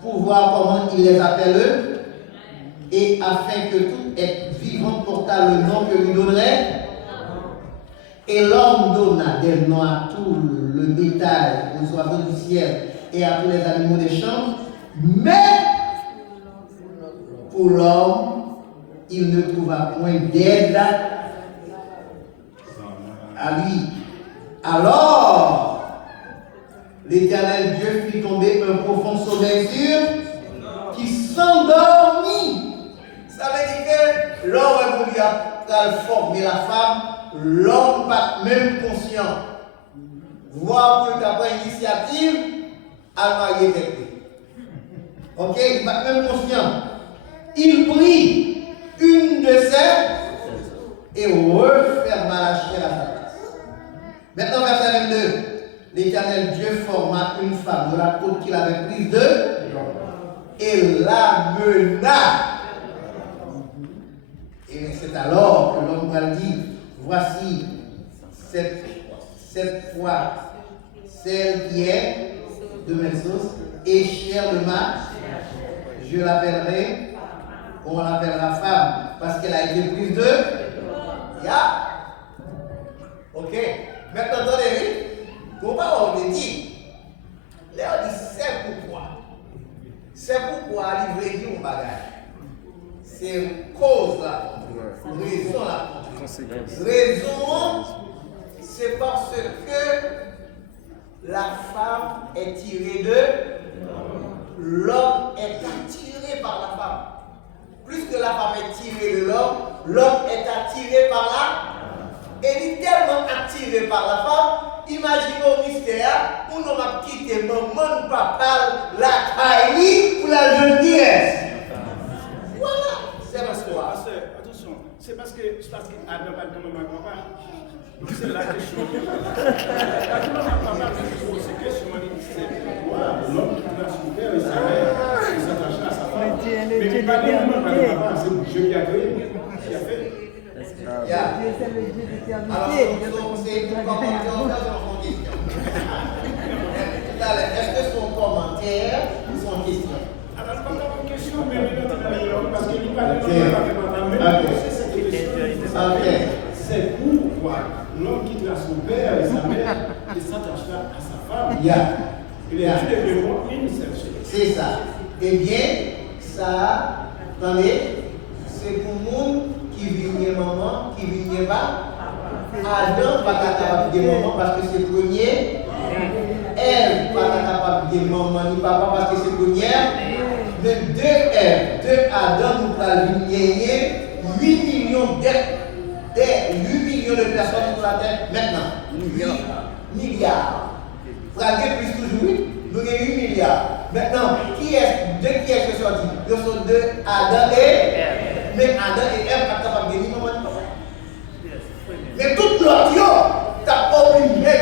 pour voir comment il les appelle, et afin que tout être vivant porta le nom que lui donnerait. Et l'homme donna des noms à tout le bétail, aux oiseaux du ciel et à tous les animaux des champs. Mais pour l'homme, il ne trouva point d'aide à lui. Alors, l'Éternel Dieu fit tomber un profond sommeil sur qui s'endormit. Ça veut dire que l'homme voulu former la femme, l'homme pas même conscient. Voir pour qu'il prenne l'initiative à marier quelqu'un. Ok, il n'est pas même conscient. Il prit une de celles et referma la chair à sa place. Maintenant, verset 22. L'Éternel Dieu forma une femme de la côte qu'il avait prise d'eux et l'amena. Et c'est alors que l'homme va dire, voici cette fois celle qui est de mes os et chair de ma, je l'appellerai, on l'appellera femme parce qu'elle a été prise d'eux. Ok. Maintenant, attendez, comment on dit? Là, on dit c'est pourquoi. C'est pourquoi il veut dire au bagage. C'est cause là. Raison là. Raison, c'est parce que la femme est tirée de l'homme est attiré par la femme. Plus que la femme est tirée de l'homme est attiré par la. Et il est tellement attiré par la femme. Imaginez au mystère où on va quitter maman, papa, la caille pour la jeunesse. Voilà, c'est parce que. Attention, c'est parce que Adam pas de maman papa. Donc c'est la question. Maman papa, c'est question, c'est pourquoi l'homme qui a son père et sa mère, il s'attache à sa femme. Mais pas de maman papa, c'est Dieu qui a créé, qui a fait. C'est le Dieu d'éternité. Alors, c'est pour commenter en question. Est-ce que son commentaire ou son question? Alors, pas une question, mais parce qu'il n'y a pas de maman papa. Mais c'est cette question. Yeah. Il est développement initial. C'est ça. Eh bien, ça, attendez, c'est pour le monde qui vient maman, qui vient pas. Adam pas capable de maman parce que c'est premier. Elle pas capable de maman ni papa parce que c'est première. Mais deux Ève, deux Adam, nous allons gagner 8 millions de personnes sur la terre maintenant. Milliards. Fragé plus toujours, nous avons 8 milliards. Maintenant, de qui est sorti? Ce sont deux Adam et Ève. Mais Adam et Ève pas capables de gagner maman ni papa. Mais toute l'autre, tu as obligé,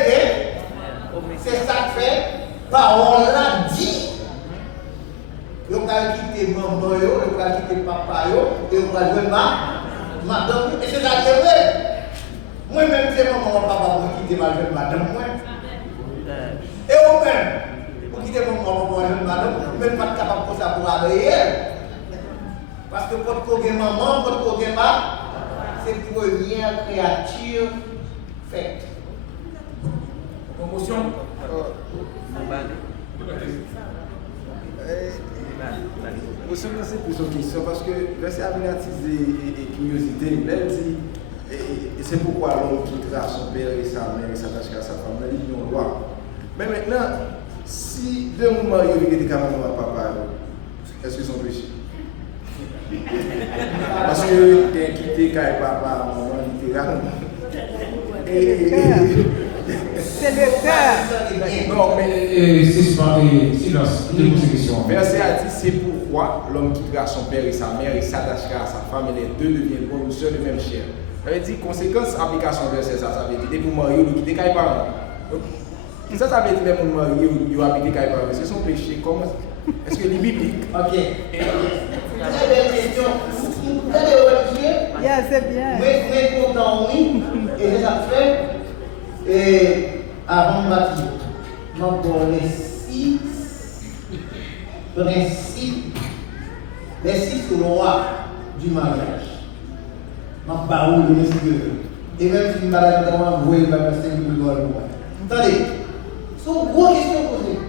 c'est ça que fait, parole là dit. Vous allez quitter maman, vous allez quitter papa, et vous allez jouer madame. Et c'est ça qui est vrai. Moi-même, c'est maman, papa, pour quitter ma jeune madame. Et vous-même, pour quitter maman, pour jeune madame, vous n'êtes pas capable de ça pour aller. Parce que quand vous avez maman, quand vous avez papa, c'est la première créature faite. Promotion. Monsieur, c'est plus une question parce que verset aménatisé et curiosité, il dit, et c'est pourquoi l'homme quittera son père et sa mère et s'attachera à sa femme, dans l'union loi. Mais maintenant, si deux moments il y a des camarades à papa, est-ce qu'ils sont péchés? Parce que tu es quitté quand papa, maman, littéralement. C'est le cœur. Non, mais. Silence, je pose une question. Verset a dit c'est pourquoi l'homme quittera son père et sa mère et s'attachera à sa femme et les deux deviendront une seule et même chair. Ça veut dire conséquence, application verset ça veut dire pour marier ou quitter quand parents. Ça veut dire même pour marier ou habiter quand parents. C'est son péché. Comment? Est-ce que c'est biblique? Ok. Très belle question. Vous allez au Yeah, c'est bien. mais content, oui. Et c'est ça que fait. Et avant de bâtir, nous les 6 principes, les 6 lois du mariage. Je baoule le monsieur. Et même si je ne vais pas vous voyez, il va passer une bonne loi. Attendez, c'est une grosse question posée.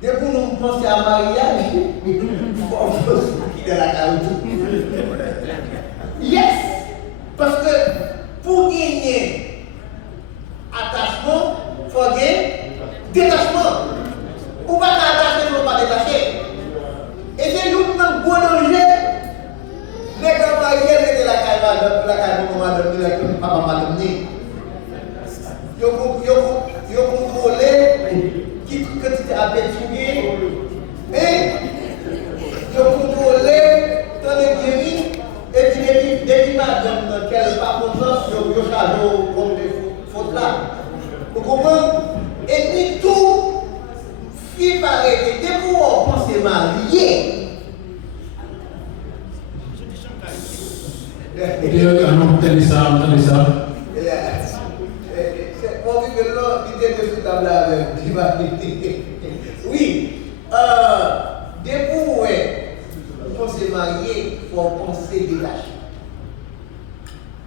Dès que nous pensons à mariage, il faut quitter la carotte. Yes! Parce que pour gagner attachement, il faut gagner détachement. Pour pas t'attacher, il ne faut pas détacher. Et c'est nous qui avons beau danger. Les gens mariés mettaient la caille pour maman donner, la papa m'a donné. Ils ont contrôlé qui quantité à pétuguer. Et ils ont contrôlé tant de guéris. Et puis depuis madame dans quelle pas confiance, ils ont chargé comme des fautes là. Vous comprenez? Et puis tout fille pareil, dès qu'on pense marier. Entendez ça. C'est pour que l'homme qui était sur table avec oui, dès qu'on pense marier, il faut penser détaché.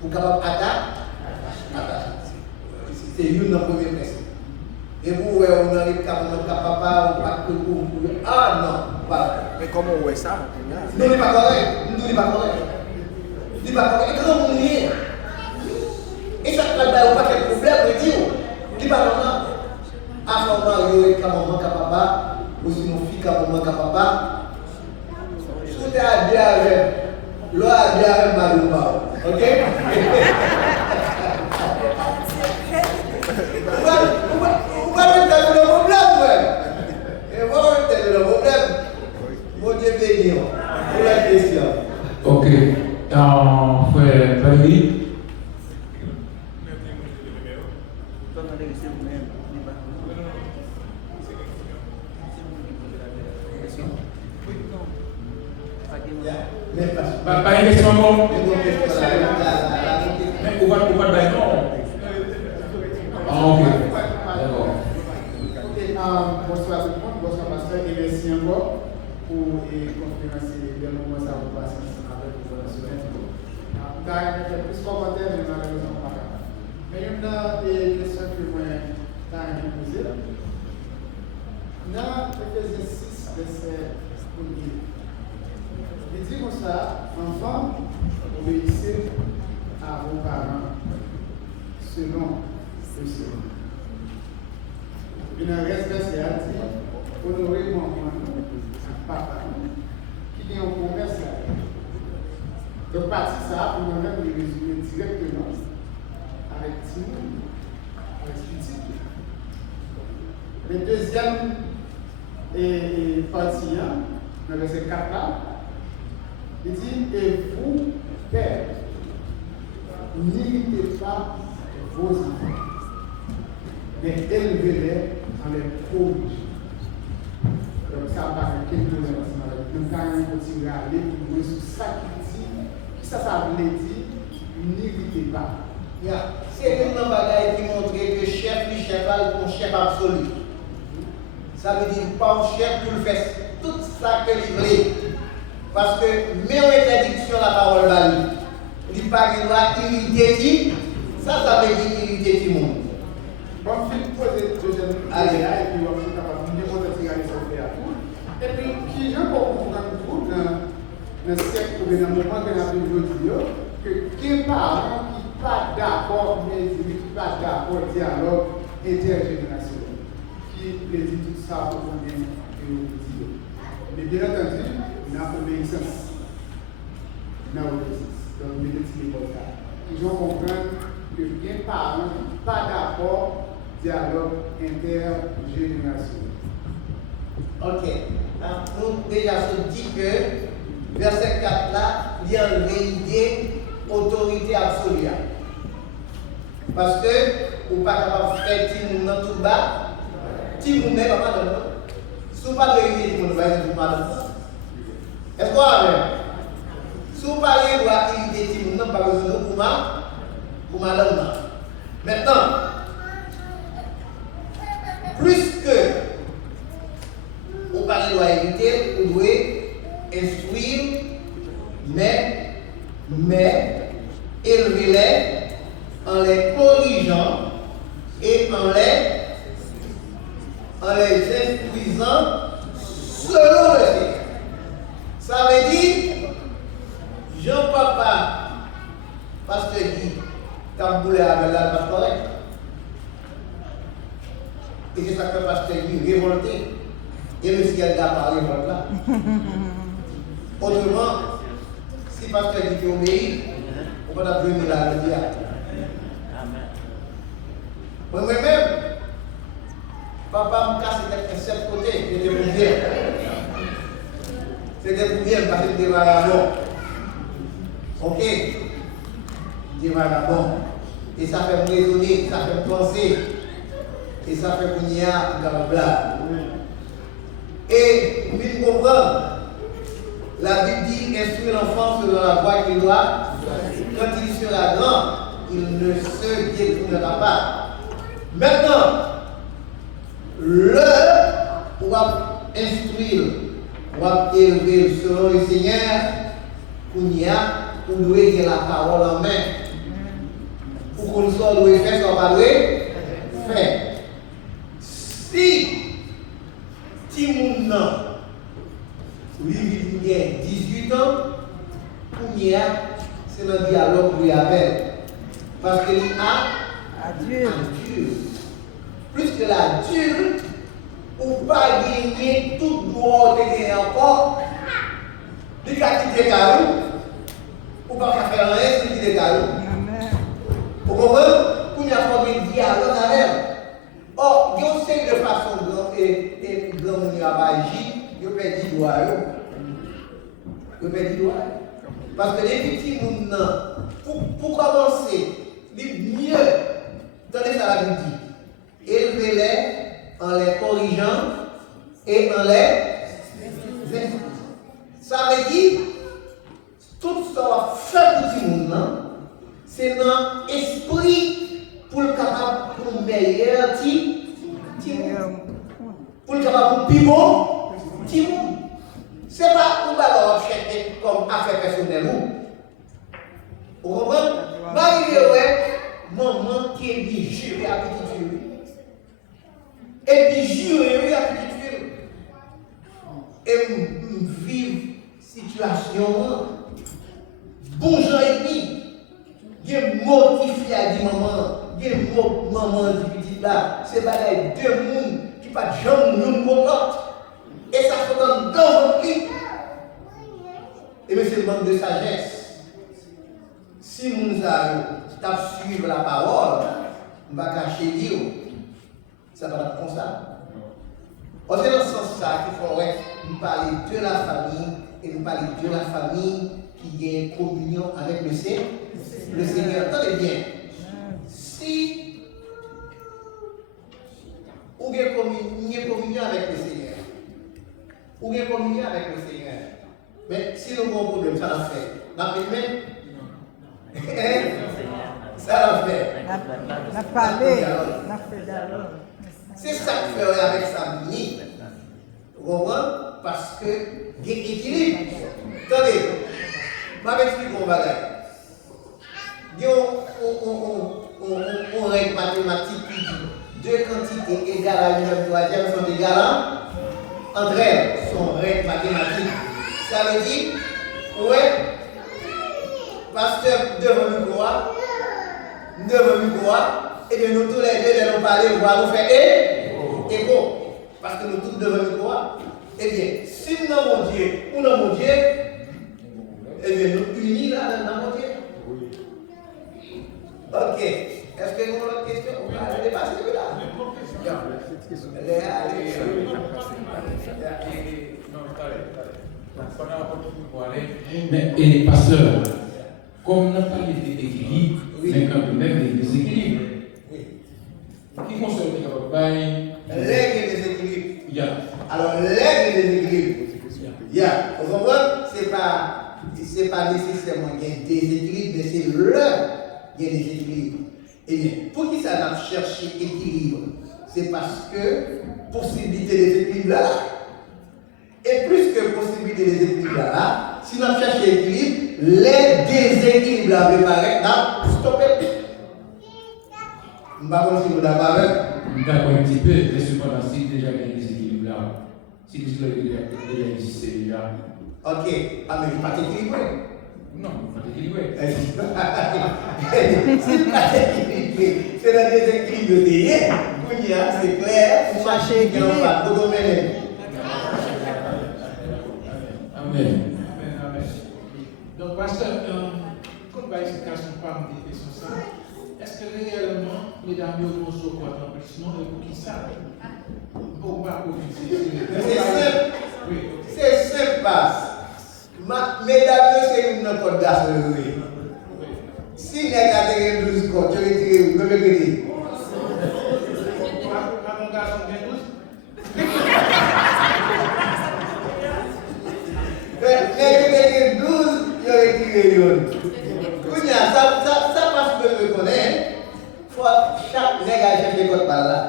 Pour capable attaquer. C'est une dans le premier principe. Et vous, on arrive à papa, on pas que ah non, pas. Mais comment on voit ça? Non, il n'est pas correct. Il n'est pas correct. Il n'est pas correct. Et comment on y est? Et ça ne va pas quel problème, je dis. Il n'est pas normal. Avant Mario et maman, papa, ou sinon fille, maman, papa. Tout est à dire avec. L'eau a dit avec Mario. Ok? Vous allez être le problème, ouais. Et vous allez être le problème. Mon Dieu béni. Pour la question. Ok. Frère Valérie. Pas une question, non? Mais où va le bail, non? Ah, ok. D'accord. Bonsoir tout le monde, bonsoir pasteur, et merci encore pour conférence et bien moment ça va passer avec vous sur l'info. Il y a plus de commentaires, mais malheureusement pas. Mais il y a une question que moi, t'as rien posé. Dans Éphésiens 6, verset 1. Il dit comme ça, enfants, obéissez à vos parents selon le Seigneur. Et dans le reste verset, il dit, honorez mon papa, qui est en promesse. Donc, partie ça, pour nous-mêmes, les résumer directement avec Timon, avec Spitit. Le deuxième partie, dans le verset 4 là, il dit, et vous, pères, n'imitez pas vos enfants, mais élevez-les en les corrigeant. Donc, ça va faire quelques instants avec nous, quand on continue à aller pour nous sur ça qui dit, ça veut dire, n'irritez pas. C'est une bagaille qui montre que chef, le chef, est un chef absolu. Ça veut dire pas un chef pour le faire tout ça que il veut. Parce que même interdiction la parole va lui. Il dit pas qu'il doit irriter, ça veut dire irriter tout le monde. Bon, je vais poser deux questions et puis on va capable de démontrer ça. Et puis, qui je peux comprendre tout dans le siècle ou dans le moment que nous avons aujourd'hui, que quel parent qui n'est pas d'accord, mais qui n'est pas d'accord au dialogue intergénérationnel, qui veut dire tout ça pour qu'on ait une dire. Mais bien entendu, il y a une obéissance. Il y a une obéissance. Donc, il y a des portails. Ils vont comprendre que quel parent qui n'est pas d'accord, dialogue intergénérationnel. Ok. Nous déjà se dit que verset 4 là, il y a une l'idée autorité absolue. Parce que vous n'êtes pas capable de faire Timoun dans tout bas, Timoun n'est pas dans le monde. Si vous n'avez pas de l'idée Timoun, vous n'avez pas dans le monde. Est-ce qu'on a vu? Si vous parlez de l'idée Timoun, vous n'avez pas besoin de pour madame. Maintenant, plus que vous parlez de éviter, vous devez instruire, mais élevez-les en les corrigeant et en les instruisant selon le Seigneur. Ça veut dire, Jean-Papa, pasteur dit, t'as boulé avec la passe correcte. Et c'est ça que le pasteur dit, révolté. Et le ciel n'a pas révolté là. Autrement, si le pasteur dit qu'il obéit, on va venir là le diable. Moi-même, papa me casse de 7 côtés, c'était pour bien. C'était pour bien parce que c'était vagabond. Ok? C'était vagabond. Et ça fait me raisonner, ça fait me penser. Et ça fait qu'on y a blabla. Et nous comprenons. La Bible dit instruire l'enfant selon la voie qu'il doit. Quand il sera grand, il ne se détournera pas. Maintenant, on va instruire, on va élever selon le Seigneur, on doit avoir la parole en main. Pour qu'on soit doit faire, ça va faire. Si Timoun lui il a 18 ans, c'est le dialogue lui appelle. Parce qu'il a adulte. Plus que l'adulte, ou pas gagner tout droit de gagner encore, il a quitté Carou, ou pas faire rien, il quitte Carou. Vous comprenez? Pour y avoir un dialogue avec elle. Or, il y a une série de façons et grand monde a agi, il peut dire doigt. Il peut dire doigt. Parce que les petits monde, pour commencer, les mieux, tenez ça la Bible dit, élevez-les en les corrigeant et en les. Ça veut dire, tout ce qu'on va faire pour petit monde, c'est dans l'esprit pour le capable pour meilleur pour le capable pour plus bon c'est pas pour la chercher comme affaire personnelle. Vous comprenez? Marie, maman qui est dit, je vais à petite fille. Et puis jurer, oui, à petite fille. Et vivre situation, bon gens et demi. Il y a motivé à dire maman, il y a maman du petit là. C'est pas les deux mondes qui pas de jambes l'une pour l'autre. Et ça se donne dans votre vie. Et mais c'est le manque de sagesse. Si nous avons suivre la parole, on va cacher Dieu. Ça va être comme ça. C'est dans ce sens-là qu'il faudrait nous parler de la famille et nous parler de la famille qui a une communion avec le Seigneur. Le Seigneur, attendez bien. Si vous avez communion avec le Seigneur, vous avez communion avec le Seigneur, mais si nous avons un problème, ça l'a fait. La même. Ça l'a fait. La parler. La fait d'alors. C'est ça que fait avec sa famille. Vous comprenez? Parce que il y a équilibre. Attendez, je vais expliquer un bagage. On règle mathématique qui dit deux quantités égales à une troisième sont égales entre elles. Sont règles mathématiques. Ça veut dire, ouais, pasteur devant le quoi? Et bien nous tous les deux, nous parler, on va nous faire écho. Parce que nous tous devant le quoi? Eh bien, si nous avons mon Dieu ou non mon Dieu, eh bien nous unis là dans mon Dieu. Ok. Est-ce que vous avez une question? On va dépasser là. Mais, et pasteur, comme on a parlé d'équilibre, mais quand même des déséquilibres, qui concerne les capables Règle des équilibres. Alors, règle des équilibres. Vous comprenez? C'est pas nécessairement qu'il y ait des déséquilibres, mais c'est qu'il y a des déséquilibres. Eh bien, pour qui ça va chercher équilibre? C'est parce que possibilité des équilibres là. Et plus que possibilité des équilibres là, si on cherche l'équilibre, les déséquilibres là préparés, là, stoppez. Je ne sais pas si vous êtes d'accord avec. D'accord un petit peu, mais cependant, si déjà il y a des équilibres là, si déjà existé déjà. Ok, ah mais il n'est pas équilibré. Non, il n'est pas équilibré. C'est pas équilibré, c'est le déséquilibre de hier. C'est clair, vous cherchez équilibre. Amen. Donc, pasteur, comme par explication par des questions ça, est-ce que réellement, mesdames, nous avons ce quoi d'accomplissement et pour qui ça? Pour pas c'est simple. C'est simple, passe. Mesdames, c'est une code d'assurance. Si les gars ont 12 codes, je vais tirer, je vais dire. Mon garçon, bien 12. Les 12, je vais tirer. Ça passe que je connais. Chaque nègre cherche des codes par là.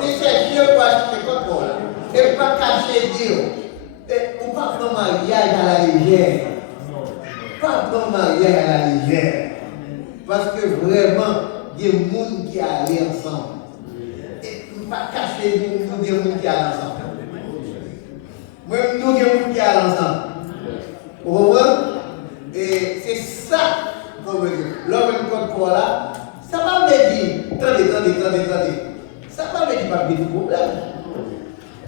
C'est chercher pour acheter quoi pour là. Et pas cacher Dieu. Ou pas prendre mariage à la légère. Pas prendre mariage à la légère. Parce que vraiment, il y a des gens qui allaient ensemble. Et pas cacher Dieu, nous, des gens qui allaient ensemble. Même nous, des gens qui allaient ensemble. Vous comprenez? Et c'est ça qu'on veut dire. L'homme code pour là, ça va me dire, attendez. Ça va me dire pas de problème.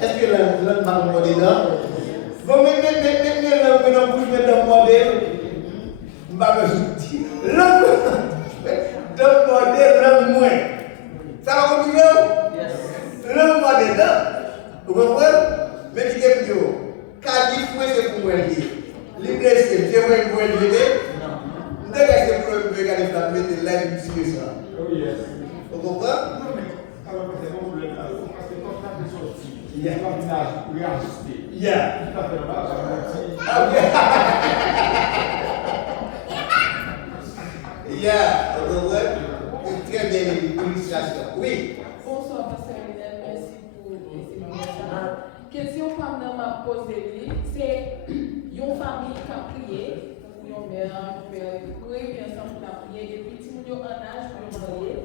Est-ce que l'homme m'a demandé dedans? Bon, mais l'homme bouge dans le modèle. Je ne vais pas me dire. L'homme modèle, l'homme moins. Ça va continuer? L'homme modèle dedans. Vous comprenez? Mais qui est plus haut? Quand il faut, c'est pour moi dire. L'idée, c'est que je vais vous aider. Vous devez essayer pour me regarder la mettre là et discuter ça. Vous comprenez? Alors, c'est bon, parce que quand on a des choses, il y a un village réajusté. Il y a. Tout à fait normal. Il y a. Vous comprenez? C'est très bien l'illustration. Oui. Bonsoir, Pasteur Lionel. Merci pour ces moments. Question que m'a posée, c'est une famille qui a prié pour grand-mère, père, oui, ensemble pour la prière. Et puis, si nous sommes en âge pour marier.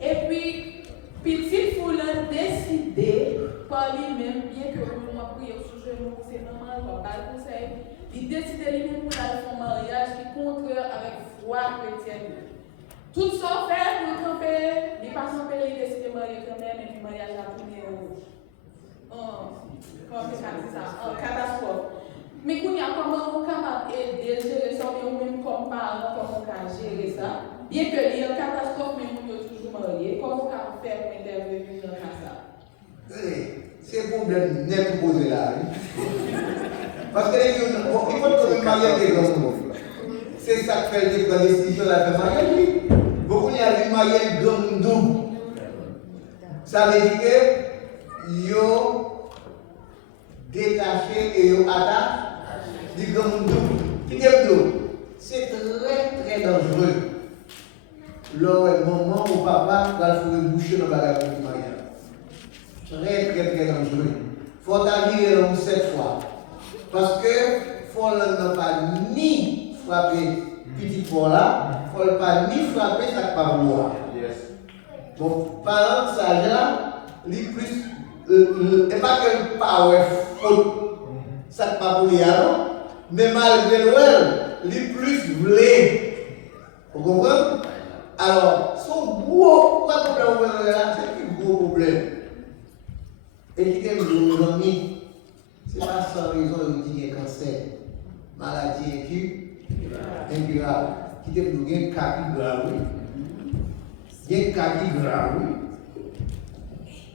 Et puis, petit Foulan décidé par lui-même, bien que nous avons prié sur le genou, c'est normal, on va pas le conseil. Il décide lui-même pour aller faire un mariage qui est contraire avec foi chrétienne. Tout ça fait pour camper, il passe en pays, il décide de marier quand même, et puis le mariage a tourné en catastrophe. Mais comment on est capable d'aider gérer ça, ou même comme parent, comment on peut gérer ça? Bien que il y a une catastrophe, mais nous sommes toujours mariés, comment on peut faire pour intervenir dans ça? C'est un problème net posé là. Parce que il faut que le mariage est grand. C'est ça qui fait la décision de la mariage. Beaucoup y a eu mariage grand double. Ça veut dire que yo détaché et yo attaché du grand double. Qui est double? C'est très dangereux. Lors du moment où papa va se boucher dans la bagage du mariage. Très dangereux. Il faut agir 7 fois. Parce que il faut ne pas ni frapper petit point là, il ne faut pas ni frapper chaque paroi. Donc, parents sage là, les plus, et pas que le power faute, ça ne pas pour les alors, mais malgré le les plus vlés. Vous comprenez? Alors, son gros problème là, c'est un gros problème. Et qui est nos amis, ce n'est pas sans raison de dire cancer, maladie incurable. Qui est nous un cas qui grave, il y a un cas qui grave,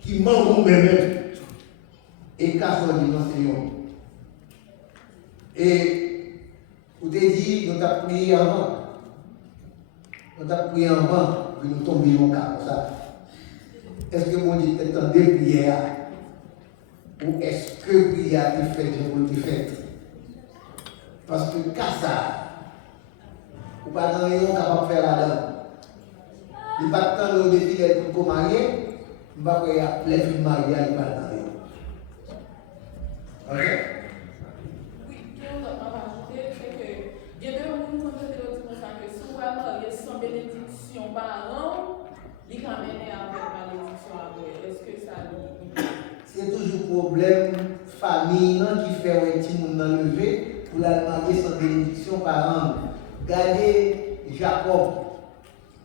qui manque même, et casse le dimension. Et vous avez dit, nous avons prié avant. Nous avons prié avant, puis nous tombons dans le cas comme ça. Est-ce que mon Dieu est en deux prières? Ou est-ce que prière est faite pour le fait? Parce que ça, ou pas dans les gens capable de faire là-dedans. Il n'y a pas de temps de défi d'être marié, il n'y a pas de les filles mariées, il n'y a pas de temps. Ok? Oui, ce qu'on va rajouter, c'est que il y a des gens qui ont dit que si on va marier sans bénédiction par an, il va mener avec malédiction après. Est-ce que ça dit? C'est toujours problème famille qui fait un petit monde lever pour la marier sans bénédiction par an. Regardez Jacob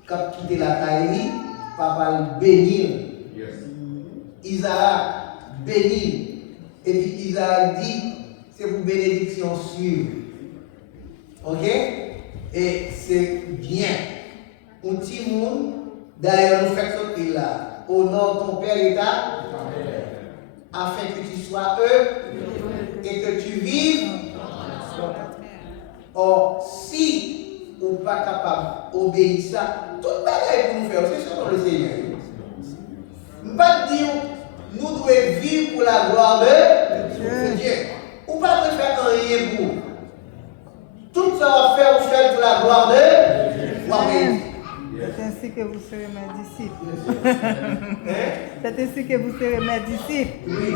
qui a quitté la Caïrie, papa le bénir. Isaac bénir. Et puis Isaac dit, c'est pour bénédiction sûre. Ok? Et c'est bien. Un petit monde, d'ailleurs nous faisons sortir là. Honore ton père et ta afin que tu sois heureux et que tu vives. Or, si on n'est pas capable d'obéir ça, tout le bagage pour nous faire, c'est ça le Seigneur. Je ne vais pas dire, nous devons vivre pour la gloire de Dieu. On ne va pas faire rien pour. Tout ça va faire pour la gloire de Dieu. C'est ainsi que vous serez mes disciples. C'est ainsi que vous serez mes disciples. Oui,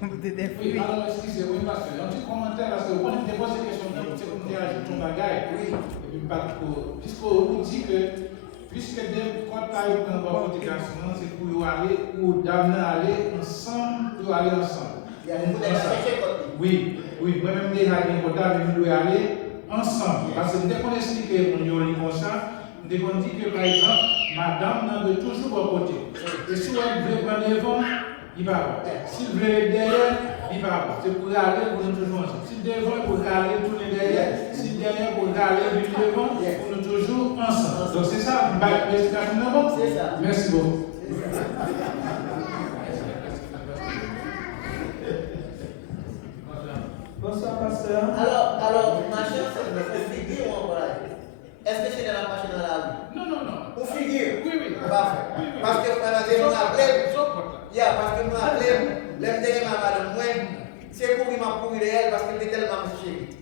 vous êtes des fruits. Oui, alors excusez-moi, parce que un petit commentaire, parce que moi, je me pose cette question, c'est comme dire à ton bagage. Oui. Et puis, puisqu'on dit que, puisque quand tu as eu une communication, c'est pour aller, ou d'amener à aller ensemble, pour aller ensemble. Oui, moi-même, déjà, je dois aller ensemble. Parce que dès qu'on explique mon yoli comme ça, dès qu'on dit que, par exemple, madame n'a de toujours un côté. Et si elle veut prendre devant, il va. Si vous voulez derrière, il va. C'est pour aller pour nous toujours ensemble. Si devant, pour aller tourner derrière. Si derrière, pour aller devant, pour nous toujours ensemble. Donc c'est ça, l'explication d'abord. C'est ça. Merci beaucoup. Bonsoir, pasteur. Alors, ma chère, c'est figure ou encore là? Est-ce que c'est dans la machine dans la rue? Non. Ou figure? Oui. Parfait. Parce que parce que nous appelons, l'aime ma madame, moi, c'est pour qu'il m'a pourri réel parce qu'elle était tellement marché vite.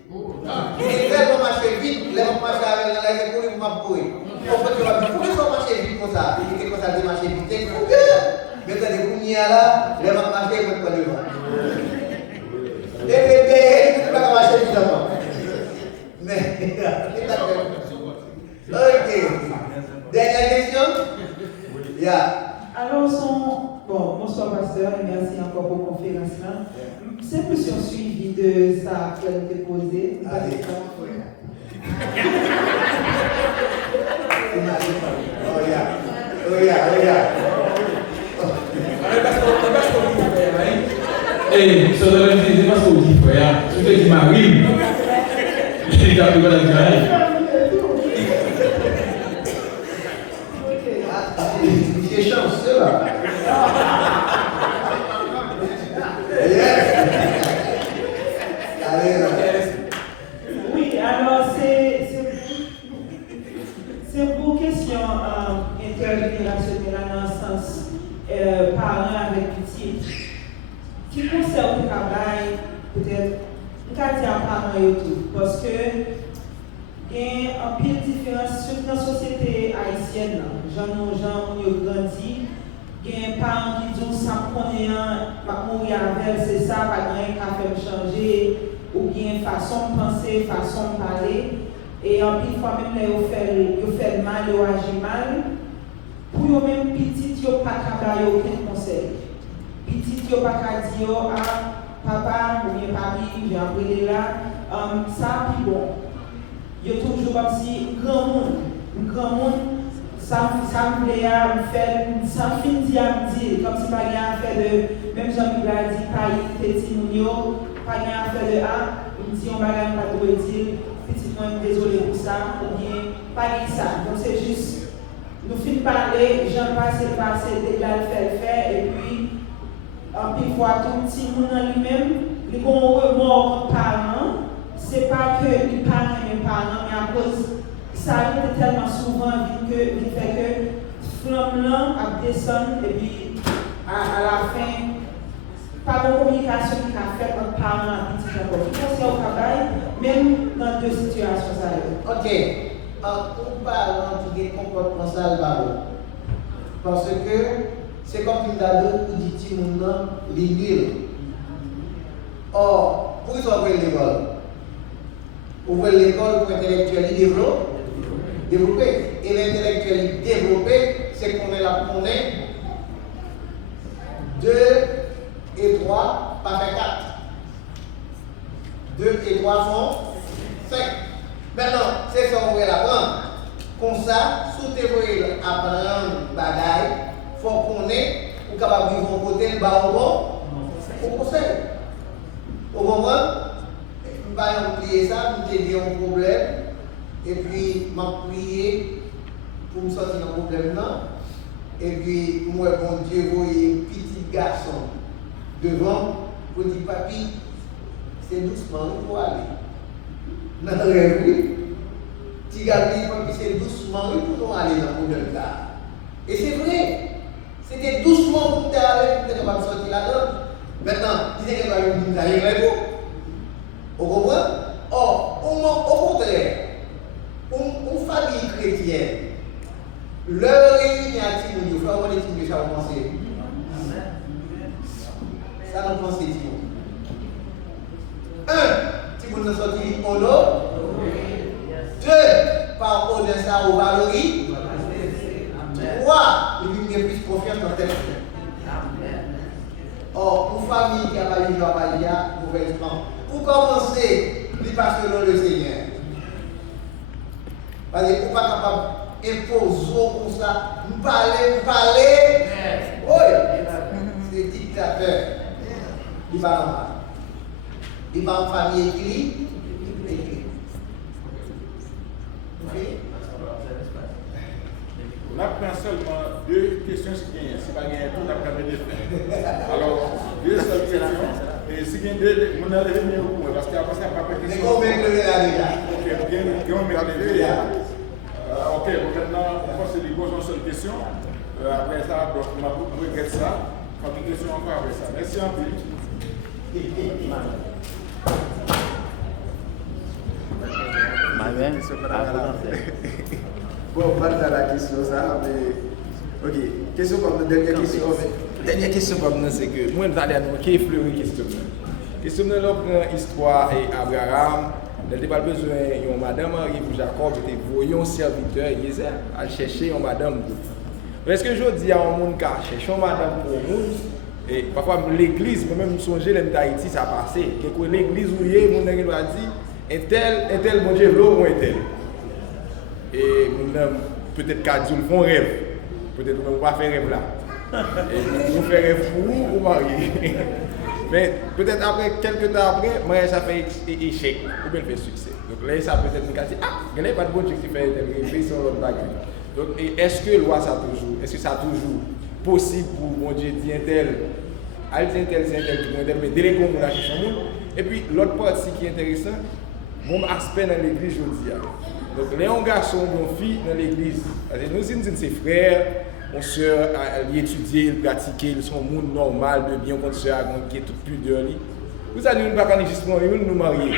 Il est tellement marché vite, les gens marchent avec la c'est pour qu'il m'a pourri. En fait, tu vas dire, pourquoi ils marcher vite comme ça? Il dit que ça marcher vite, c'est pour que. Mais t'as des coups là, les gens marchent, ils vont pas devant. Et les bébés, tu ne peux pas marcher vite devant. Mais. bonsoir pasteur et merci encore pour la conférence. C'est plus un suivi de ça qui a été posé. Allez, Eh, ça doit être c'est parce que vous dites frère, tu fais du mari. Il a pris la gueule. J'ai chanceux là. Oui, alors c'est pour question intergénérationnelle dans le sens parents avec petit. Qui concerne le travail, peut-être, on peut dire parents et tout, parce que il y a un pile de différence, surtout dans la société haïtienne, gens qui ont grandi, il y a des parents qui disent ça me connaît, ma mourir avec, c'est ça, pas rien qui a fait me changer, ou bien façon de penser, façon de parler, et en pile fois même, ils fait mal, ils agissent mal, pour eux-mêmes, petits, ils n'ont pas travaillé aucun conseil. Petit, ils n'ont pas dit, papa, ou bien papi, j'ai appris là, ça, puis bon. Il y a toujours comme si grand monde, ça me plaît à me faire, ça me finit à me dire, comme si pas rien à faire de, même Jean-Michel a dit, pas petit mounio, pas rien à faire de il me dit, on va rien pas trop dire, petit moi, désolé pour ça, ou bien, pas ça. Donc c'est juste, nous finissons par parler, j'en passe, déjà le faire, et puis, puis voir tout petit monde en lui-même, les bons remords comme parents, c'est pas que les parents et les parents, mais à cause ça arrive tellement souvent vite que il fait que flamme là à descendre et puis à la fin pas de communication qui a fait entre parents et petits enfants. Je pense qu'il y a au travail, même dans deux situations ça. Ok, un parent qui a un comportement ça parce que c'est comme une ado où dit petit monde l'innule. Or, pour ils ouvrir l'école, ouvrir l'école pour intellectuel développer. Et l'intellectuel développé, c'est qu'on est là pour 2 et 3, pas fait 4. 2 et 3 font 5. Maintenant, c'est ça qu'on va l'apprendre. Comme ça, sous tes voyelles apprendre bagaille, il faut qu'on ait, ou capable de vivre au côté, le bas au conseil. Au moment, je ne vais pas oublier ça, je vais dire un problème, et puis je vais prier pour me sortir d'un problème là. Et puis, moi, bon Dieu, vous voyez un petit garçon devant, vous dites, papi, c'est doucement, il faut aller. Dans le rêve, oui. Petit garçon, papi, c'est doucement, il faut aller dans le problème là. Et c'est vrai. C'était doucement pour aller, pour ne pas sortir là-dedans. Maintenant, il disait que vous allez répondre. Vous comprenez? Or, au contraire, une famille chrétienne, leur réunion à Timoun, il faut avoir des Timoun, ça va penser. Ça nous pense Timoun. 1. Timoun nous sortit au nom. 2. Par honneur, ça au valoris. 3. Il y a plus confiance dans tel. Or, une famille qui a pas eu à mauvaise plan. Pour commencer, il passe selon le Seigneur. Parce que vous n'êtes pas capable d'imposer comme ça. Nous parler. Oui, c'est dictateur. Il va normal. Il va en famille équilibre. On apprend seulement 2 questions si gagné. Si pas gagné tout, on apprend des faits. Alors, 2 seules questions. Et si gagné, on a levé mieux au point. Parce qu'après ça, pas de questions. Mais combien de lever la déjà? Ok, on met la levé. Ok, maintenant, on passe les une seule question. Après ça, donc, on regrette ça. Pas de questions encore après ça. Merci un peu. Bon, on va dans la question ça, mais ok, question comme dernière question. Dernière question comme c'est que moi je vais aller à nous qui effleurer question. Question de l'autre histoire et Abraham, il n'avait pas besoin de madame Marie pour Jacob, était voyant serviteur Eliezer à chercher une madame. Est-ce que je dis à un monde qui cherche une madame pour nous Et parfois, l'église, moi-même, je songe, l'Haïti, ça a passé. L'église où il y a, mon ami a dit, un tel, mon Dieu, l'eau ou un tel. Et peut-être qu'à Dieu, font rêve. Peut-être qu'on va faire rêve là. Et nous faire rêve pour vous ou marier. Mais peut-être après, quelques temps après, mariage ça fait échec ou bien fait succès. Donc là, ça peut être une question, il n'y a pas de bon Dieu qui fait rêver sur l'autre bagarre. Donc est-ce que loi ça toujours, est-ce que ça toujours possible pour mon Dieu dire un tel, c'est un tel, mais déléguer mon acheter son monde. Et puis l'autre partie qui est intéressant, mon aspect dans l'église, je dis. Donc les garçons, nos filles dans l'église, nous sommes ses frères, on soeur, ils étudient, ils pratiquent, ils sont un monde normal, de bien, on soeur, qui est tout plus de lui. Vous allez nous pas juste pour nous marier.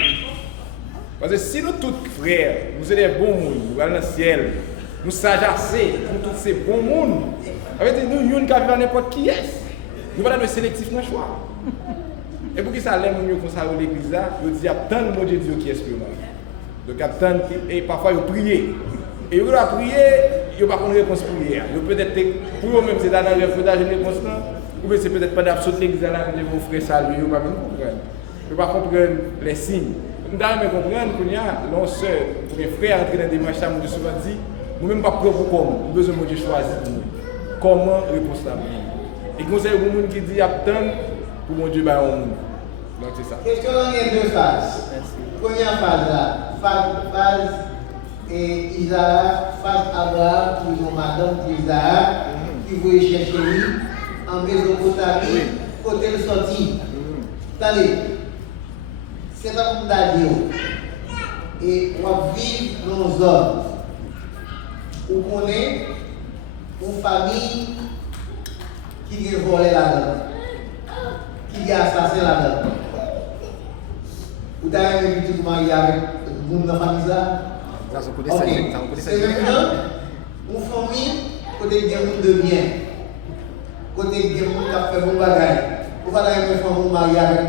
Parce que si nous tous frères, nous sommes des bons monde, nous allons dans le ciel, nous s'ajacer pour tous ces bons monde. Avec nous, nous ne pouvons pas n'importe qui est. Nous allons être sélectifs dans le choix. Et pour qui ça l'aime mieux comme ça à l'église là, il dit, il y a tant de mots de Dieu qui est exprimé. Donc, il y a tant de... Et parfois, ils prient. Et ils doivent prier, ils n'ont pas de réponse prière. Ils peut-être, pour eux-mêmes, c'est dans le faudage une réponse là. Ou bien c'est peut-être pas d'absolution l'église là, que vos frères saluent, ils ne peuvent pas comprendre. Ils ne peuvent pas comprendre les signes. Nous devons comprendre qu'il y a l'on sœur, pour les frères entrer dans des démarches, ça nous souvent dit, nous-mêmes pas prêts pour comment. Nous avons besoin de choisir pour nous. Comment répondre là? Et conseil au monde qui dit, il y a tant pour mon Dieu, au monde. Donc c'est ça. Question il y a deux phases. Première phase là, phase Isaac, phase Abraham, qui ont madame Isaac, qui voulait chercher lui en Mésopotamie, côté le sorti. Attendez, c'est pas comme d'ailleurs. Et on va vivre dans nos zones où on est une famille qui a volé là-dedans, qui a assassiné là-dedans. Vous avez un petit marié avec le monde de la famille là? Ok. C'est maintenant une famille côté de monde de bien, côté de monde qui a fait bon bagage. Vous avez une famille mariée avec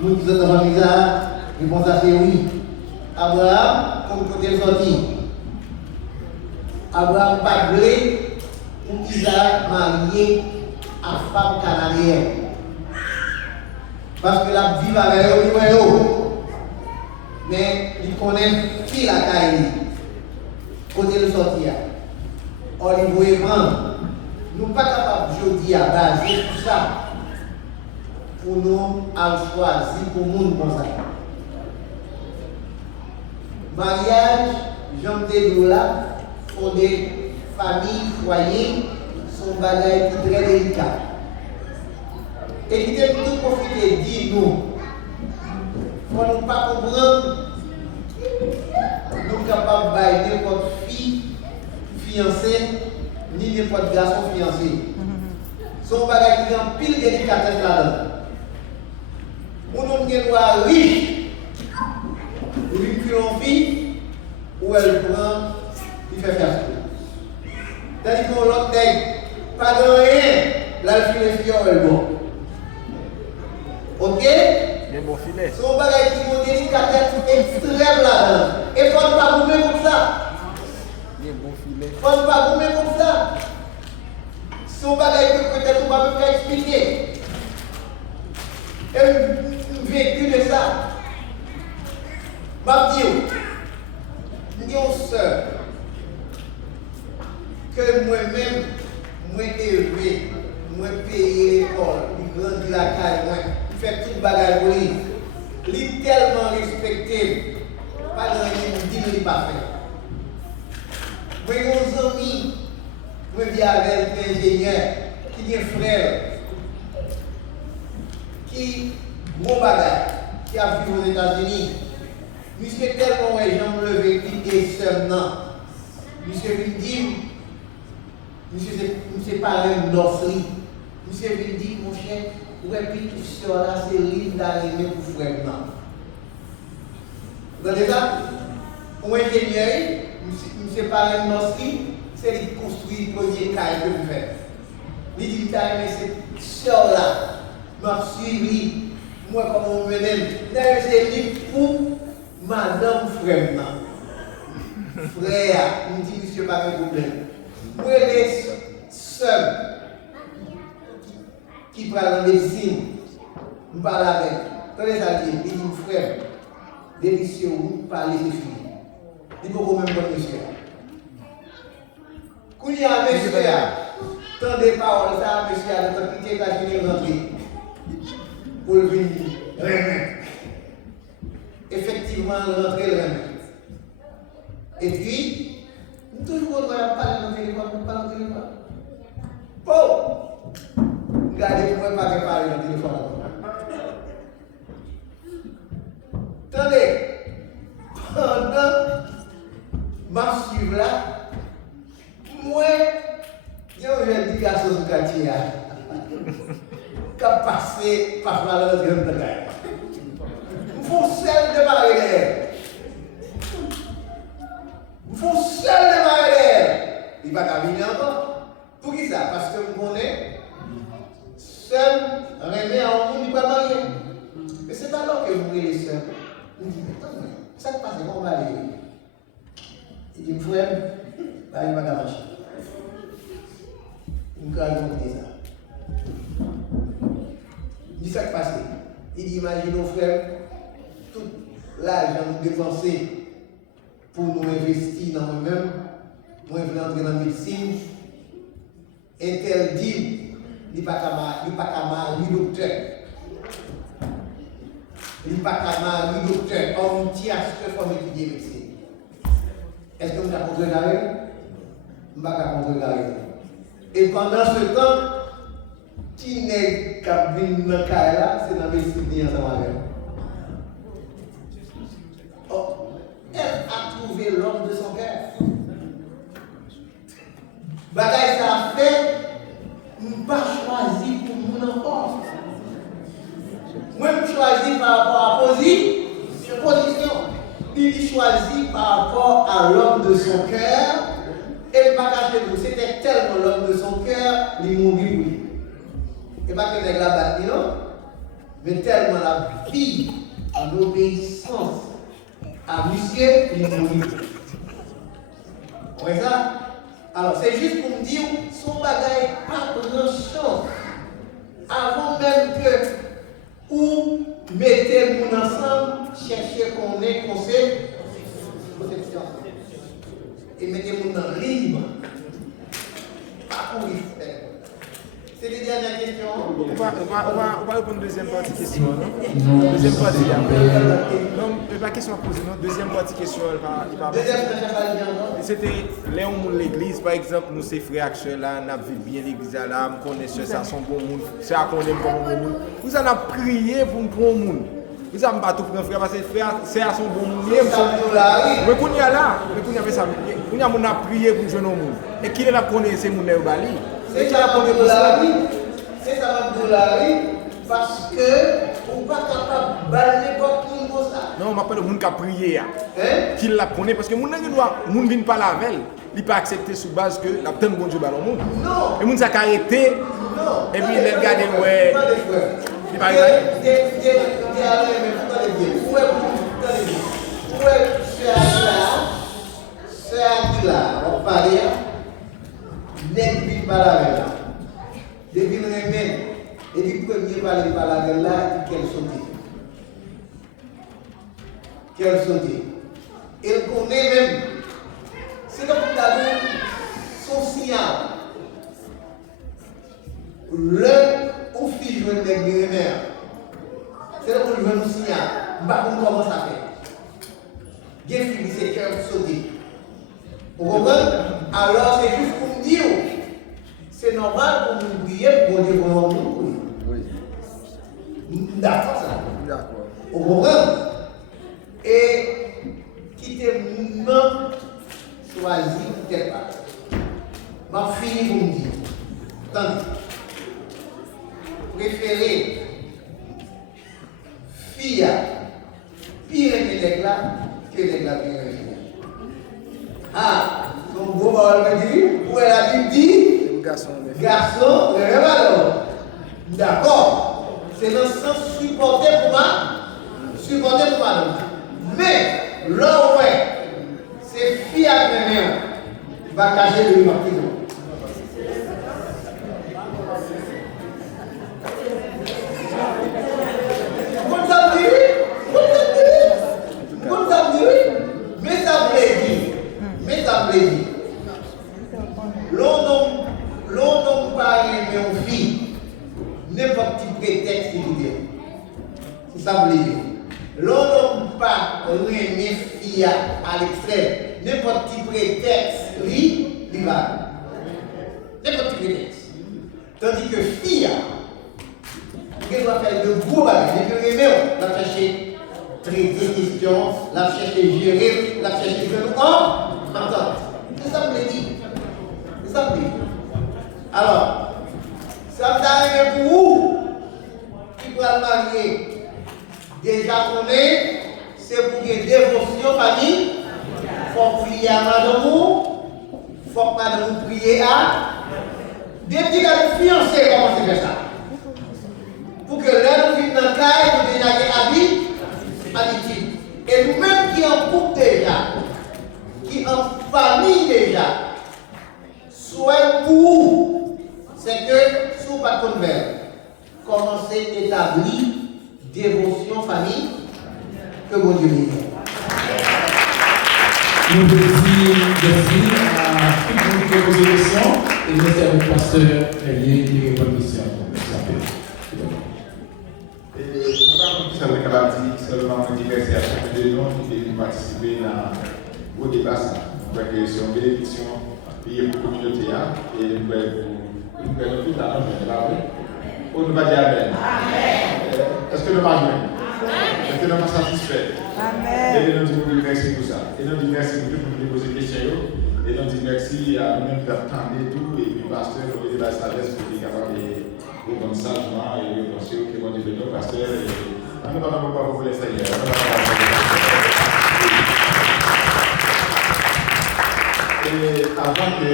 le monde de la famille là? Réponse à c'est oui. Abraham, comme côté sorti. Abraham pas blé pour Isaac marié à femme canadienne. Parce que la vie avec eux, mais il connaît qui la caille, côté de sortir. Or, il voulait prendre. Nous ne sommes pas capables aujourd'hui à baser tout ça pour nous choisir pour le monde comme ça. Mariage, Jean de là, pour des familles, foyers, sont bagages très délicats. Et qui est tout profiter dit nous. Il ne faut pas comprendre, nous sommes capables de bailler n'importe fille fiancée, ni n'importe garçon fiancé. Son bagage qui est en pile délicatesse là-dedans. On a une loi riche, une fille, où elle prend, il fait faire tout. Tandis que l'autre n'est pas de rien, là elle fait les filles, elle bon. Ok? Bien bon filet. Son bagage qui est délicatesse extrême là-dedans. Et il ne faut pas boumer comme ça. Bien bon filet. Il ne faut pas boumer comme ça. Son bagage que peut-être on va me faire expliquer. Et un vécu de ça. Je dis, une soeur que moi-même, moi élevé, moi payé l'école, je grandis la caille, moi fait tout le bagage pour lui. Il est tellement respecté, pas grand chose dit qu'il n'est pas fait. Moi, mon ami, moi vis avec un ingénieur, qui est un frère, qui bon bagage, qui a vécu aux États-Unis. Monsieur tellement ouais, j'en me lever et seulement. Monsieur lui dit, monsieur parle de Northly. Monsieur lui dit, mon cher, ouais, puis tout ça là, c'est livre d'arrivée pour frère. Vous entendez ça? Un ingénieur, monsieur parle de Northly, c'est lui qui construit le premier caille que vous faites. Il dit, mais c'est ça là, m'a suivi, moi comme on me dit, d'ailleurs c'est lui pour madame frère. Frère, il dit, monsieur, pas de problème. Moi, les seuls qui parle en médecine, je parle avec. Attendez ça, il dit, frère, délicieux, vous parlez, c'est fini. Il faut quand même bon monsieur. Quand il y a un monsieur, tant de paroles, ça, monsieur, à l'autorité, il a fini rentrer. Pour le venir, remettre. Effectivement, rentrer, le remettre. Et puis, toujours, on va parler dans le téléphone, on parle dans le téléphone. Bon! Regardez, vous ne pouvez pas parler dans le téléphone. Attendez, pendant ma suivre là, moi, j'ai dit à ce quartier, qui a passé par la grande bataille. Vous seul de marier. Vous seul de marier. Il va pas venir encore. Pour qui ça? Parce que vous connaissez, seul, remet en monde, il va marier. Mais c'est alors que vous voulez les seuls. Vous dites, attends, ça se passe, on va aller. Il dit, frère, bah, il va marcher. Il me raconter ça. Il dit, ça se passe. Il dit, imaginons, frère, tout l'argent nous dépensé pour nous investir dans nous-mêmes, moi je veux entrer dans la médecine, interdit, il n'y a pas qu'à marier docteur. Il n'y a pas qu'à marier docteur. On tient à ce que faut étudier médecine. Est-ce que vous avez contrecarré? Je ne vais pas contrecarrer. Et pendant ce temps, qui n'est qu'à venir dans le cas là, c'est dans la médecine qui est ensemble avec. Oh, elle a trouvé l'homme de son cœur. Bagaille ça a fait, je n'ai pas choisi pour mon enfant. Moi, je choisis par rapport à position. Il choisit par rapport à l'homme de son cœur. Et pas cacher vous, c'était tellement l'homme de son cœur, il mourit, oui. Et pas que les gars battent, non? Mais tellement la vie en obéissance à monsieur, il mourit. Vous voyez ça? Alors, c'est juste pour me dire, son bagage pas grand chance. Avant même que vous mettez mon ensemble, cherchez qu'on ait conseil, protection. Et mettez-vous dans libre. Pas pour y faire. C'est les dernières questions. On va répondre à la deuxième partie question. Non? Deuxième partie. Non, pas question à poser. Non? Deuxième partie question. C'était Léon l'église, par exemple, nous, ces frères actuels là, nous vivons bien l'église là, nous connaissons ça, son bon monde, c'est à qu'on aime comme bon monde. Vous en avez prié pour un bon monde. Vous n'avez pas tout pour un frère parce que frère, c'est à son bon monde. Mais qu'on y a là, mais qu'on y a fait ça. On a prié pour un jeune monde. Et qui l'a connaît, c'est mon Bali. C'est ça Abdoulaye, parce que on n'est pas capable de balayer n'importe qui comme ça. Non, on m'appelle le monde qui a prié. Qui la connaît parce que mon ne vient pas la veille. Il pas accepter sous base que la bonne bon Dieu ballon monde. Non. Et mon s'est arrêté. Non. Et puis il a regardé ouais. Il va depuis le même, et du premier parler par la gueule là, qu'elle sautait. Qu'elle sautait. Elle connaît même. C'est comme son signal. Le ou fille jouer avec les mères. C'est là qu'on joue un signal. On commence à faire. Bien fini, c'est qu'elle sauter. Vous comprenez? Alors c'est juste pour me dire. C'est normal pour nous prier pour Dieu pour nous. Oui. D'accord, ça. D'accord. Au programme. Et quitter non choisi quelque part. Ma fille pour me dire. Attendez. Préférez fille pire que les là que les là pire que les. Ah, son beau parole me dit, où elle a dit. Garçon, le même alors. D'accord. C'est dans le sens supporter pour moi. Mais, là ouais, c'est fille à première. Va cacher le prison. prétexte qui dit. C'est ça que je veux dire. L'on n'a pas rien fille à l'extrême. N'importe quel prétexte, oui, il va. N'importe quel prétexte. Tandis que fille, elle doit faire de gros bagages. Et puis, on va chercher traiter des questions, la chercher gérer, la chercher faire entendre. C'est ça que je veux dire. C'est ça que je veux dire. Alors, ça me donne pour vous qui pourra le marier. Déjà qu'on est, c'est pour une dévotion famille. Il faut prier à madame, il faut que madame prie à. Depuis qu'elle est fiancée, comment c'est fait ça? Pour que l'un nous vienne dans le cas, nous déjà habitude. Et nous-mêmes qui en couple déjà, qui en famille déjà, soit pour vous, c'est que sous pas de verbe, commencez à établir dévotion famille que mon Dieu nous donne. Nous vous disons merci à tout le monde qui a posé des questions et merci à votre pasteur Elie qui répond aux questions. Ça veut dire seulement merci à chacun de nous qui est venu participer au débat. Donc, c'est une bénédiction pour la communauté et nous pouvons tout à l'heure. On ne va dire Amen. Est-ce que nous marchons? Est-ce que nous sommes satisfaits? Et nous disons merci pour ça. Et nous disons merci pour tout le monde qui pose des questions. Et nous disons merci à nous-mêmes d'attendre tout. Et puis, pasteur, nous avons la sagesse pour être capable de répondre sagement et de penser que nous devons pasteur. Nous n'avons pas beaucoup laisser hier. Et avant que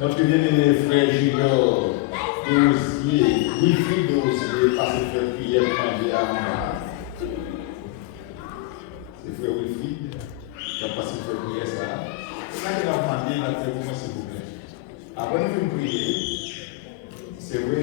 notre bien-aimé frère Junior Dosier, Wilfried Dosier, passe faire prière pour manger à Mama. C'est frère Wilfried qui a passé faire prière ça. Quand il a demandé, il a fait comment s'il vous plaît. Avant de faire prier, c'est vrai,